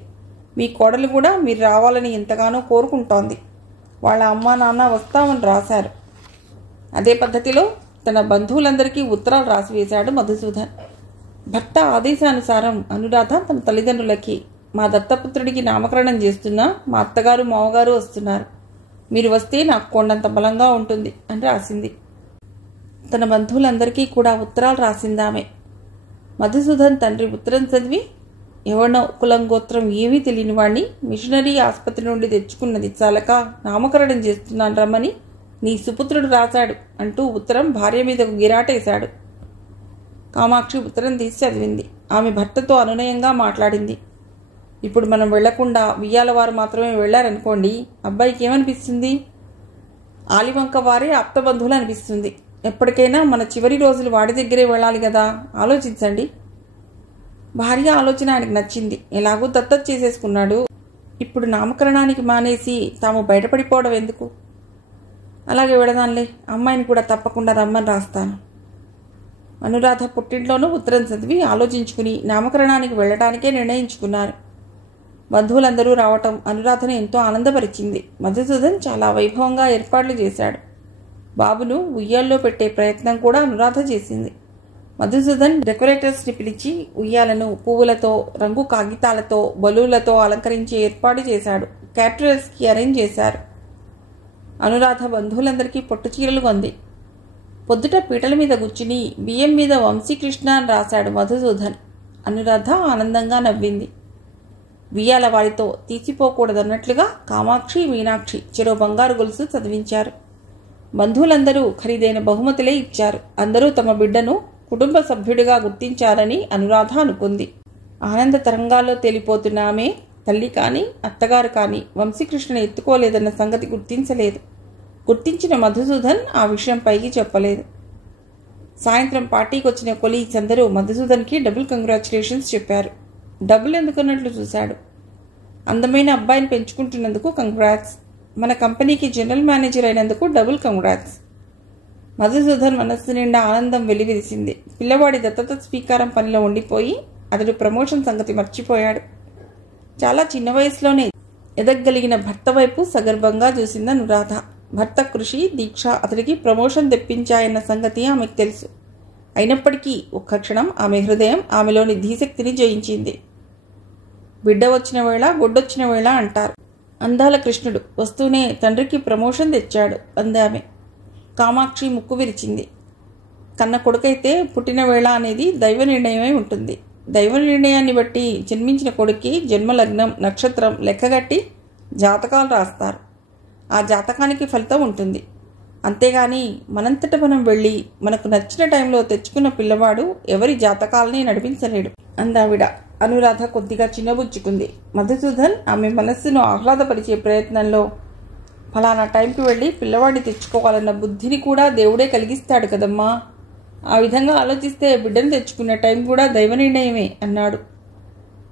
మీ కోడలు కూడా మీరు రావాలని ఎంతగానో కోరుకుంటోంది. వాళ్ళ అమ్మా నాన్న వస్తామని రాశారు. అదే పద్ధతిలో తన బంధువులందరికీ ఉత్తరాలు రాసివేశాడు మధుసూదన్. భర్త ఆదేశానుసారం అనురాధ తన తల్లిదండ్రులకి, మా దత్తపుత్రుడికి నామకరణం చేస్తున్నా మా అత్తగారు మామగారు వస్తున్నారు, మీరు వస్తే నాకు కొండంత బలంగా ఉంటుంది అని రాసింది. తన బంధువులందరికీ కూడా ఉత్తరాలు రాసిందామె. మధుసూదన్ తండ్రి ఉత్తరం చదివి, ఎవరినో కులం గోత్రం ఏమీ తెలియని వాణ్ణి మిషనరీ ఆసుపత్రి నుండి తెచ్చుకున్నది చాలక నామకరణం చేస్తున్నాను రమ్మని నీ సుపుత్రుడు రాశాడు అంటూ ఉత్తరం భార్య మీదకు గిరాటేశాడు. కామాక్షి ఉత్తరం తీసి చదివింది. ఆమె భర్తతో అనునయంగా మాట్లాడింది. ఇప్పుడు మనం వెళ్లకుండా వియ్యాల వారు మాత్రమే వెళ్లారనుకోండి, అబ్బాయికి ఏమనిపిస్తుంది? ఆలివంక వారే ఆప్తబంధువులు అనిపిస్తుంది. ఎప్పటికైనా మన చివరి రోజులు వాడి దగ్గరే వెళ్ళాలి కదా, ఆలోచించండి. భార్య ఆలోచన ఆయనకు నచ్చింది. ఎలాగూ దత్తత చేసేసుకున్నాడు, ఇప్పుడు నామకరణానికి మానేసి తాము బయటపడిపోవడం ఎందుకు? అలాగే వెళదాంలే, అమ్మాయిని కూడా తప్పకుండా రమ్మని రాస్తాను. అనురాధ పుట్టింట్లోనూ ఉత్తరం చదివి ఆలోచించుకుని నామకరణానికి వెళ్ళటానికే నిర్ణయించుకున్నారు. బంధువులందరూ రావటం అనురాధను ఎంతో ఆనందపరిచింది. మధుసూదన్ చాలా వైభవంగా ఏర్పాట్లు చేశాడు. బాబును ఉయ్యాల్లో పెట్టే ప్రయత్నం కూడా అనురాధ చేసింది. మధుసూదన్ డెకరేటర్స్ని పిలిచి ఉయ్యాలను పువ్వులతో, రంగు కాగితాలతో, బలూన్లతో అలంకరించి ఏర్పాటు చేశాడు. క్యాటరర్స్కి అరేంజ్ చేశారు. అనురాధ బంధువులందరికీ పొట్టు చీరలు కొంది. పొద్దుట పీటల మీద కూర్చుని బియ్యం మీద వంశీకృష్ణ అని రాశాడు మధుసూదన్. అనురాధ ఆనందంగా నవ్వింది. వియ్యాల వారితో తీసిపోకూడదన్నట్లుగా కామాక్షి, మీనాక్షి చెరో బంగారు గొలుసు చదివించారు. బంధువులందరూ ఖరీదైన బహుమతులే ఇచ్చారు. అందరూ తమ బిడ్డను కుటుంబ సభ్యుడిగా గుర్తించారని అనురాధ అనుకుంది. ఆనంద తరంగాల్లో తేలిపోతున్న ఆమె తల్లి కానీ అత్తగారు కానీ వంశీకృష్ణను ఎత్తుకోలేదన్న సంగతి గుర్తించలేదు. గుర్తించిన మధుసూదన్ ఆ విషయం పైకి చెప్పలేదు. సాయంత్రం పార్టీకి వచ్చిన కొలీగ్స్ అందరూ మధుసూదన్కి డబుల్ కంగ్రాచులేషన్స్ చెప్పారు. డబ్బులు ఎందుకున్నట్లు చూశాడు. అందమైన అబ్బాయిని పెంచుకుంటున్నందుకు కంగ్రాట్స్, మన కంపెనీకి జనరల్ మేనేజర్ అయినందుకు డబుల్ కంగ్రాట్స్. మధుసూదన్ మనస్సు నిండా ఆనందం వెలివిరిసింది. పిల్లవాడి దత్తత స్వీకారం పనిలో ఉండిపోయి అతడు ప్రమోషన్ సంగతి మర్చిపోయాడు. చాలా చిన్న వయసులోనే ఎదగలిగిన భర్త వైపు సగర్భంగా చూసింది అనురాధ. భర్త కృషి, దీక్ష అతడికి ప్రమోషన్ తెప్పించాయన్న సంగతి ఆమెకు తెలుసు. అయినప్పటికీ ఒక్క క్షణం ఆమె హృదయం ఆమెలోని ధీశక్తిని జయించింది. బిడ్డ వచ్చిన వేళ గొడ్డొచ్చిన వేళ అంటారు. అందాల కృష్ణుడు వస్తూనే తండ్రికి ప్రమోషన్ తెచ్చాడు అందామె. కామాక్షి ముక్కు విరిచింది. కన్న కొడుకైతే పుట్టిన వేళ అనేది దైవ నిర్ణయమై ఉంటుంది. దైవ నిర్ణయాన్ని బట్టి జన్మించిన కొడుక్కి జన్మలగ్నం, నక్షత్రం లెక్కగట్టి జాతకాలు రాస్తారు. ఆ జాతకానికి ఫలితం ఉంటుంది. అంతేగాని మనంతట మనం వెళ్ళి మనకు నచ్చిన టైంలో తెచ్చుకున్న పిల్లవాడు ఎవరి జాతకాలని నడిపించలేడు అందావిడ. అనురాధ కొద్దిగా చిన్నబుచ్చుకుంది. మధుసూదన్ ఆమె మనస్సును ఆహ్లాదపరిచే ప్రయత్నంలో, ఫలానా టైంకి వెళ్ళి పిల్లవాడిని తెచ్చుకోవాలన్న బుద్ధిని కూడా దేవుడే కలిగిస్తాడు కదమ్మా, ఆ విధంగా ఆలోచిస్తే బిడ్డను తెచ్చుకునే టైం కూడా దైవ నిర్ణయమే అన్నాడు.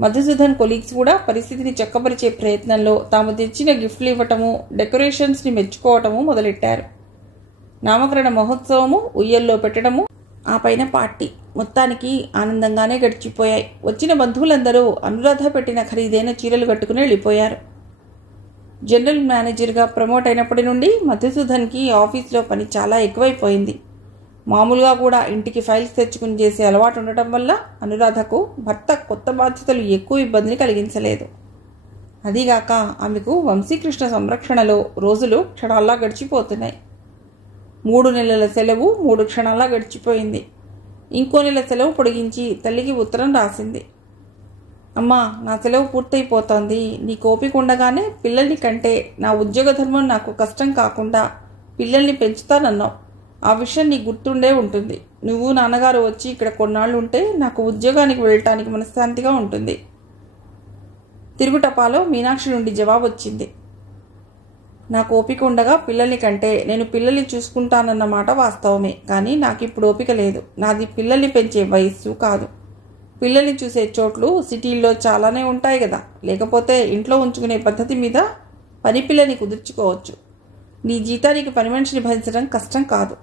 మధుసూదన్ కొలీగ్స్ కూడా పరిస్థితిని చక్కపరిచే ప్రయత్నంలో తాము తెచ్చిన గిఫ్ట్లు ఇవ్వటము, డెకరేషన్స్ని మెచ్చుకోవటము మొదలెట్టారు. నామకరణ మహోత్సవము, ఉయ్యల్లో పెట్టడము, ఆ పైన పార్టీ మొత్తానికి ఆనందంగానే గడిచిపోయాయి. వచ్చిన బంధువులందరూ అనురాధ పెట్టిన ఖరీదైన చీరలు కట్టుకుని వెళ్ళిపోయారు. జనరల్ మేనేజర్గా ప్రమోట్ అయినప్పటి నుండి మధుసూదన్కి ఆఫీస్లో పని చాలా ఎక్కువైపోయింది. మామూలుగా కూడా ఇంటికి ఫైల్స్ తెచ్చుకుని చేసే అలవాటు ఉండటం వల్ల అనురాధకు భర్త కొత్త బాధ్యతలు ఎక్కువ ఇబ్బందిని కలిగించలేదు. అదీగాక ఆమెకు వంశీకృష్ణ సంరక్షణలో రోజులు క్షణాల్లా గడిచిపోతున్నాయి. 3 నెలల సెలవు 3 క్షణాల్లా గడిచిపోయింది. ఇంకో నెల సెలవు పొడిగించి తల్లికి ఉత్తరం రాసింది. అమ్మా, నా సెలవు పూర్తయిపోతోంది. నీ ఓపిక ఉండగానే పిల్లల్ని కంటే నా ఉద్యోగ ధర్మం నాకు కష్టం కాకుండా పిల్లల్ని పెంచుతానన్నావు. ఆ విషయం నీకు గుర్తుండే ఉంటుంది. నువ్వు నాన్నగారు వచ్చి ఇక్కడ కొన్నాళ్ళు ఉంటే నాకు ఉద్యోగానికి వెళ్ళటానికి మనశ్శాంతిగా ఉంటుంది. తిరుగుటపాలో మీనాక్షి నుండి జవాబు వచ్చింది. నాకు ఓపిక ఉండగా పిల్లల్ని కంటే నేను పిల్లల్ని చూసుకుంటానన్నమాట వాస్తవమే. కానీ నాకు ఇప్పుడు ఓపిక లేదు. నాది పిల్లల్ని పెంచే వయస్సు కాదు. పిల్లల్ని చూసే చోట్లు సిటీల్లో చాలానే ఉంటాయి కదా. లేకపోతే ఇంట్లో ఉంచుకునే పద్ధతి మీద పని పిల్లని కుదుర్చుకోవచ్చు. నీ జీతానికి పని మనిషిని భరించడం కష్టం కాదు.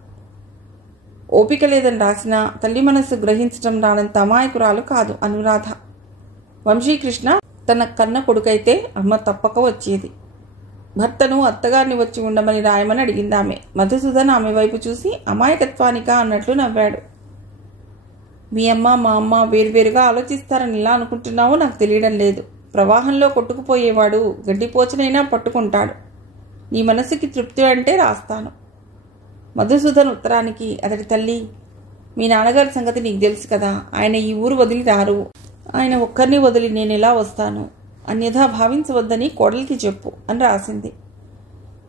ఓపిక లేదని రాసినా తల్లి మనస్సు గ్రహించడం రానంత అమాయకురాలు కాదు అనురాధ. వంశీకృష్ణ తన కన్న కొడుకైతే అమ్మ తప్పక వచ్చేది. భర్తను అత్తగారిని వచ్చి ఉండమని రాయమని అడిగిందామె. మధుసూదన్ ఆమె వైపు చూసి అమాయకత్వానిక అన్నట్లు నవ్వాడు. మీ అమ్మ మా అమ్మ వేరువేరుగా ఆలోచిస్తారని ఇలా అనుకుంటున్నావో నాకు తెలియడం లేదు. ప్రవాహంలో కొట్టుకుపోయేవాడు గడ్డిపోచనైనా పట్టుకుంటాడు. నీ మనసుకి తృప్తి అంటే రాస్తాను. మధుసూదన్ ఉత్తరానికి అతడి తల్లి, మీ నాన్నగారి సంగతి నీకు తెలుసు కదా. ఆయన ఈ ఊరు వదిలి రారు. ఆయన ఒక్కరిని వదిలి నేను ఎలా వస్తాను? అన్యథా భావించవద్దని కోడలికి చెప్పు అని రాసింది.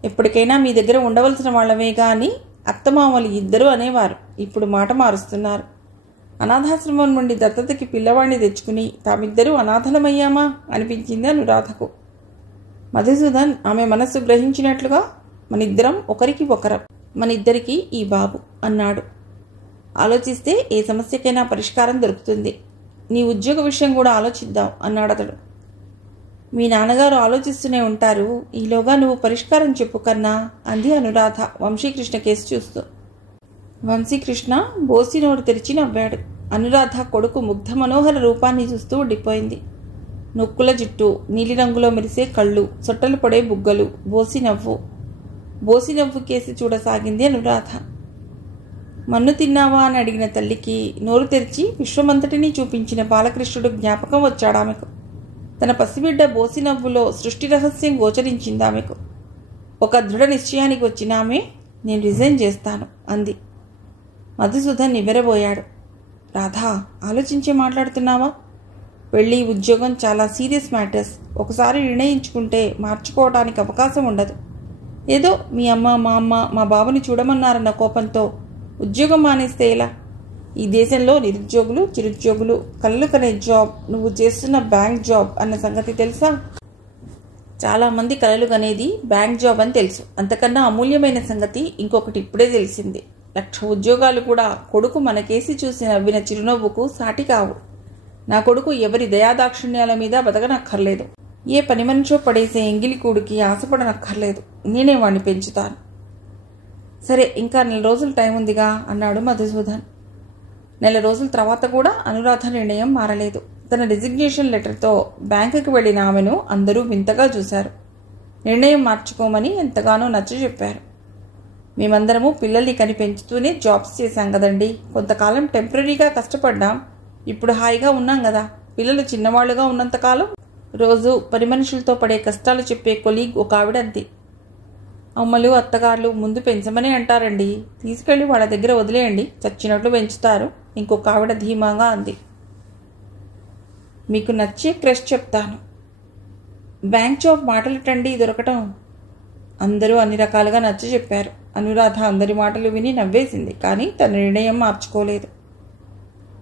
ఎప్పటికైనా మీ దగ్గర ఉండవలసిన వాళ్ళమేగా అని అత్తమామలు ఇద్దరు అనేవారు. ఇప్పుడు మాట మారుస్తున్నారు. అనాథాశ్రమం నుండి దత్తతకి పిల్లవాడిని తెచ్చుకుని తామిద్దరూ అనాథలమయ్యామా అనిపించింది అనురాధకు. మధుసూదన్ ఆమె మనస్సు గ్రహించినట్లుగా మనిద్దరం ఒకరికి ఒకరం, మనిద్దరికీ ఈ బాబు అన్నాడు. ఆలోచిస్తే ఏ సమస్యకైనా పరిష్కారం దొరుకుతుంది. నీ ఉద్యోగ విషయం కూడా ఆలోచిద్దాం అన్నాడు అతడు. మీ నాన్నగారు ఆలోచిస్తూనే ఉంటారు. ఈలోగా నువ్వు పరిష్కారం చెప్పు కన్నా అంది అనురాధ వంశీకృష్ణ కేసు చూస్తూ. వంశీకృష్ణ బోసి నోరు తెరిచి నవ్వాడు. అనురాధ కొడుకు ముగ్ధ మనోహర రూపాన్ని చూస్తూ ఉండిపోయింది. నొక్కుల జుట్టు, నీలిరంగులో మెరిసే కళ్ళు, సొట్టలు పడే బుగ్గలు, బోసి నవ్వు కేసి చూడసాగింది అనురాధ. మన్ను తిన్నావా అని అడిగిన తల్లికి నోరు తెరిచి విశ్వమంతటినీ చూపించిన బాలకృష్ణుడు జ్ఞాపకం వచ్చాడామెకు. తన పసిబిడ్డ బోసి నవ్వులో సృష్టి రహస్యం గోచరించిందామెకు. ఒక దృఢ నిశ్చయానికి వచ్చిన ఆమె, నేను రిజైన్ చేస్తాను అంది. మధుసూదన్ నివ్వెరబోయాడు. రాధా, ఆలోచించే మాట్లాడుతున్నావా? పెళ్ళి, ఉద్యోగం చాలా సీరియస్ మ్యాటర్స్. ఒకసారి నిర్ణయించుకుంటే మార్చుకోవడానికి అవకాశం ఉండదు. ఏదో మీ అమ్మ మా అమ్మ మా బాబుని చూడమన్నారన్న కోపంతో ఉద్యోగం మానేస్తే ఎలా? ఈ దేశంలో నిరుద్యోగులు, చిరుద్యోగులు కళ్ళు కనే జాబ్ నువ్వు చేస్తున్న బ్యాంక్ జాబ్ అన్న సంగతి తెలుసా? చాలామంది కలలు కనేది బ్యాంక్ జాబ్ అని తెలుసు. అంతకన్నా అమూల్యమైన సంగతి ఇంకొకటి ఇప్పుడే తెలిసింది. 1,00,000 ఉద్యోగాలు కూడా కొడుకు మనకేసి చూసి నవ్విన చిరునవ్వుకు సాటి కావు. నా కొడుకు ఎవరి దయాదాక్షిణ్యాల మీద బతకనక్కర్లేదు. ఏ పని మనిషో పడేసే ఎంగిలికూడికి ఆశపడనక్కర్లేదు. నేనే వాణ్ణి పెంచుతాను. సరే, ఇంకా 4 రోజులు టైం ఉందిగా అన్నాడు మధుసూదన్. 4 రోజుల తర్వాత కూడా అనురాధ నిర్ణయం మారలేదు. తన రిజిగ్నేషన్ లెటర్తో బ్యాంకుకి వెళ్లిన ఆమెను అందరూ వింతగా చూశారు. నిర్ణయం మార్చుకోమని ఎంతగానో నచ్చజెప్పారు. మేమందరము పిల్లల్ని కని పెంచుతూనే జాబ్స్ చేశాం కదండి. కొంతకాలం టెంపరీగా కష్టపడ్డాం. ఇప్పుడు హాయిగా ఉన్నాం కదా. పిల్లలు చిన్నవాళ్లుగా ఉన్నంతకాలం రోజు పని మనుషులతో పడే కష్టాలు చెప్పే కొలీగ్ ఒక ఆవిడ అంది. అమ్మలు అత్తగారులు ముందు పెంచమని అంటారండి. తీసుకెళ్లి వాళ్ళ దగ్గర వదిలేయండి, చచ్చినట్లు పెంచుతారు ఇంకొక ఆవిడ ధీమాగా అంది. మీకు నచ్చే క్రష్ చెప్తాను. బ్యాంక్ జాబ్ మాటలటండి దొరకటం. అందరూ అన్ని రకాలుగా నచ్చ చెప్పారు. అనురాధ అందరి మాటలు విని నవ్వేసింది. కానీ తన నిర్ణయం మార్చుకోలేదు.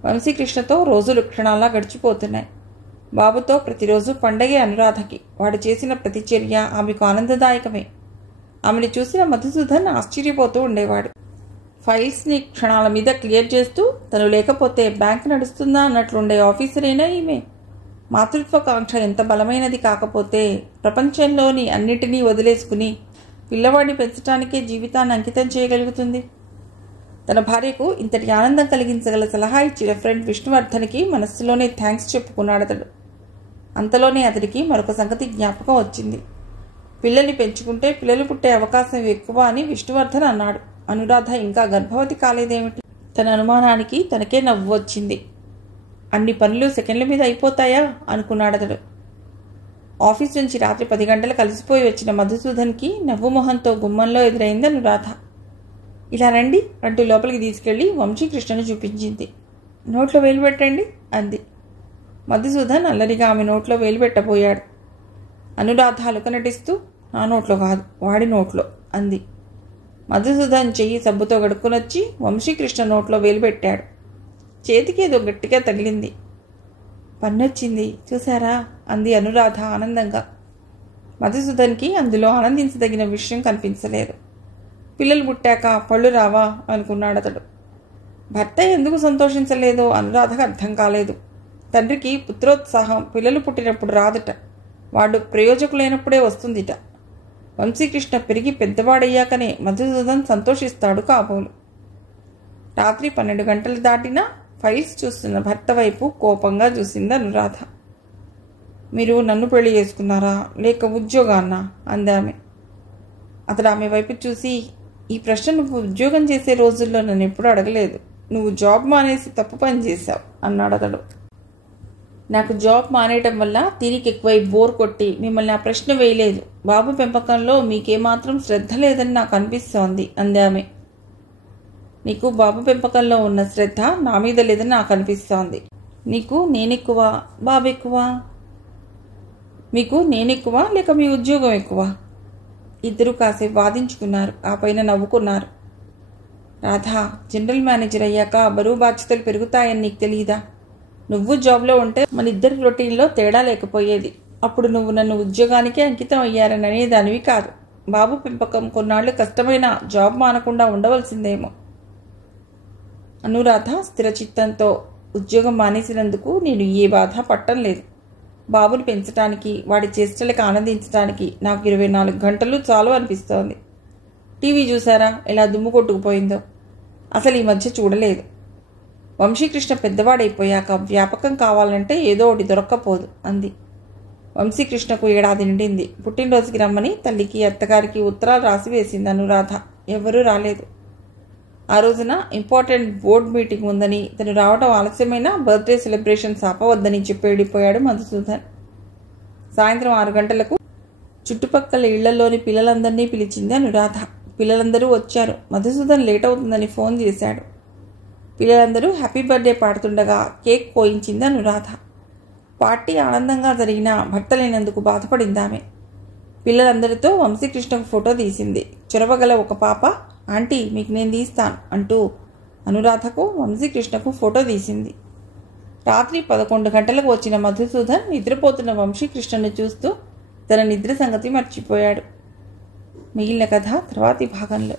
వంశీకృష్ణతో రోజులు క్షణాలా గడిచిపోతున్నాయి. బాబుతో ప్రతిరోజు పండగే అనురాధకి. వాడు చేసిన ప్రతిచర్య ఆమెకు ఆనందదాయకమే. ఆమెను చూసిన మధుసూదన్ ఆశ్చర్యపోతూ ఉండేవాడు. ఫైల్స్ని క్షణాల మీద క్లియర్ చేస్తూ తను లేకపోతే బ్యాంక్ నడుస్తుందా అన్నట్లుండే ఆఫీసరేనా ఈమె. మాతృత్వకాంక్ష ఎంత బలమైనది కాకపోతే ప్రపంచంలోని అన్నిటినీ వదిలేసుకుని పిల్లవాడిని పెంచడానికే జీవితాన్ని అంకితం చేయగలుగుతుంది. తన భార్యకు ఇంతటి ఆనందం కలిగించగల సలహా ఇచ్చిన ఫ్రెండ్ విష్ణువర్ధన్కి మనస్సులోనే థ్యాంక్స్ చెప్పుకున్నాడు అతడు. అంతలోనే అతడికి మరొక సంగతి జ్ఞాపకం వచ్చింది. పిల్లల్ని పెంచుకుంటే పిల్లలు పుట్టే అవకాశం ఎక్కువ అని విష్ణువర్ధన్ అన్నాడు. అనురాధ ఇంకా గర్భవతి కాలేదేమిటి? తన అనుమానానికి తనకే నవ్వు వచ్చింది. అన్ని పనులు సెకండ్ల మీద అయిపోతాయా అనుకున్నాడు అతడు. ఆఫీస్ నుంచి రాత్రి 10 గంటలు కలిసిపోయి వచ్చిన మధుసూదన్కి నవ్వు మొహంతో గుమ్మంలో ఎదురైంది అనురాధ. ఇలా రండి అంటూ లోపలికి తీసుకెళ్లి వంశీకృష్ణను చూపించింది. నోట్లో వేలు పెట్టండి అంది. మధుసూదన్ అల్లరిగా ఆమె నోట్లో వేలు పెట్టబోయాడు. అనురాధ అలుక నటిస్తూ, నా నోట్లో కాదు వాడి నోట్లో అంది. మధుసూదన్ చెయ్యి సబ్బుతో గడుక్కునొచ్చి వంశీకృష్ణ నోట్లో వేలు పెట్టాడు. చేతికి ఏదో గట్టిగా తగిలింది. పన్నొచ్చింది చూశారా అంది అనురాధ ఆనందంగా. మధుసూదన్కి అందులో ఆనందించదగిన విషయం కనిపించలేదు. పిల్లలు పుట్టాక పళ్ళు రావా అనుకున్నాడు అతడు. భర్త ఎందుకు సంతోషించలేదో అనురాధకు అర్థం కాలేదు. తండ్రికి పుత్రోత్సాహం పిల్లలు పుట్టినప్పుడు రాదట, వాడు ప్రయోజకులైనప్పుడే వస్తుందిట. వంశీకృష్ణ పెరిగి పెద్దవాడయ్యాకనే మధుసూదన్ సంతోషిస్తాడు కాబోలు. రాత్రి 12 గంటలు దాటినా ఫైల్స్ చూస్తున్న భర్త వైపు కోపంగా చూసింది అనురాధ. మీరు నన్ను పెళ్లి చేసుకున్నారా లేక ఉద్యోగాన్నా అందామె. అతడు ఆమె వైపు చూసి, ఈ ప్రశ్న నువ్వు ఉద్యోగం చేసే రోజుల్లో నన్ను ఎప్పుడూ అడగలేదు. నువ్వు జాబ్ మానేసి తప్పు పని చేశావు అన్నాడు అతడు. నాకు జాబ్ మానేయటం వల్ల తిరిగి ఎక్కువై బోర్ కొట్టి మిమ్మల్ని ఆ ప్రశ్న వేయలేదు. బాబు పెంపకంలో మీకేమాత్రం శ్రద్ధ లేదని నాకు అనిపిస్తోంది అందామె. నీకు బాబు పెంపకంలో ఉన్న శ్రద్ధ నా మీద లేదని నాకు అనిపిస్తోంది. నీకు నేనెక్కువ బాబు ఎక్కువ? మీకు నేనెక్కువ లేక మీ ఉద్యోగం ఎక్కువ? ఇద్దరు కాసేపు వాదించుకున్నారు. ఆ పైన నవ్వుకున్నారు. రాధా, జనరల్ మేనేజర్ అయ్యాక బరువు బాధ్యతలు పెరుగుతాయని నీకు తెలియదా? నువ్వు జాబ్లో ఉంటే మన ఇద్దరి రొటీన్లో తేడా లేకపోయేది. అప్పుడు నువ్వు నన్ను ఉద్యోగానికే అంకితం అయ్యారని అనేదానివి కాదు. బాబు పెంపకం కొన్నాళ్ళు కష్టమైన జాబ్ మానకుండా ఉండవలసిందేమో. అనురాధ స్థిరచిత్తంతో, ఉద్యోగం మానేసినందుకు నేను ఏ బాధ పట్టం లేదు. బాబుని పెంచడానికి వాడి చేష్టలకు ఆనందించడానికి నాకు 24 గంటలు చాలు అనిపిస్తోంది. టీవీ చూసారా ఎలా దుమ్ము కొట్టుకుపోయిందో? అసలు ఈ మధ్య చూడలేదు. వంశీకృష్ణ పెద్దవాడైపోయాక వ్యాపకం కావాలంటే ఏదో ఒకటి దొరక్కపోదు అంది. వంశీకృష్ణకు 7 ఏళ్లు నిండింది. పుట్టినరోజుకి రమ్మని తల్లికి అత్తగారికి ఉత్తరాలు రాసి వేసింది అనురాధ. ఎవరూ రాలేదు. ఆ రోజున ఇంపార్టెంట్ బోర్డ్ మీటింగ్ ఉందని, తను రావడం ఆలస్యమైన బర్త్డే సెలబ్రేషన్స్ ఆపవద్దని చెప్పి వెళ్ళిపోయాడు మధుసూదన్. సాయంత్రం 6 గంటలకు చుట్టుపక్కల ఇళ్లలోని పిల్లలందరినీ పిలిచింది అనురాధ. పిల్లలందరూ వచ్చారు. మధుసూదన్ లేట్ అవుతుందని ఫోన్ చేశాడు. పిల్లలందరూ హ్యాపీ బర్త్డే పాడుతుండగా కేక్ కోయించింది అనురాధ. పార్టీ ఆనందంగా జరిగినా భర్త లేనందుకు బాధపడిందామె. పిల్లలందరితో వంశీకృష్ణకు ఫోటో తీసింది. చొరవగల ఒక పాప, ఆంటీ మీకు నేను తీస్తాను అంటూ అనురాధకు వంశీకృష్ణకు ఫోటో తీసింది. రాత్రి 11 గంటలకు వచ్చిన మధుసూదన్ నిద్రపోతున్న వంశీకృష్ణను చూస్తూ తన నిద్ర సంగతి మర్చిపోయాడు. మిగిలిన కథ తర్వాతి భాగంలో.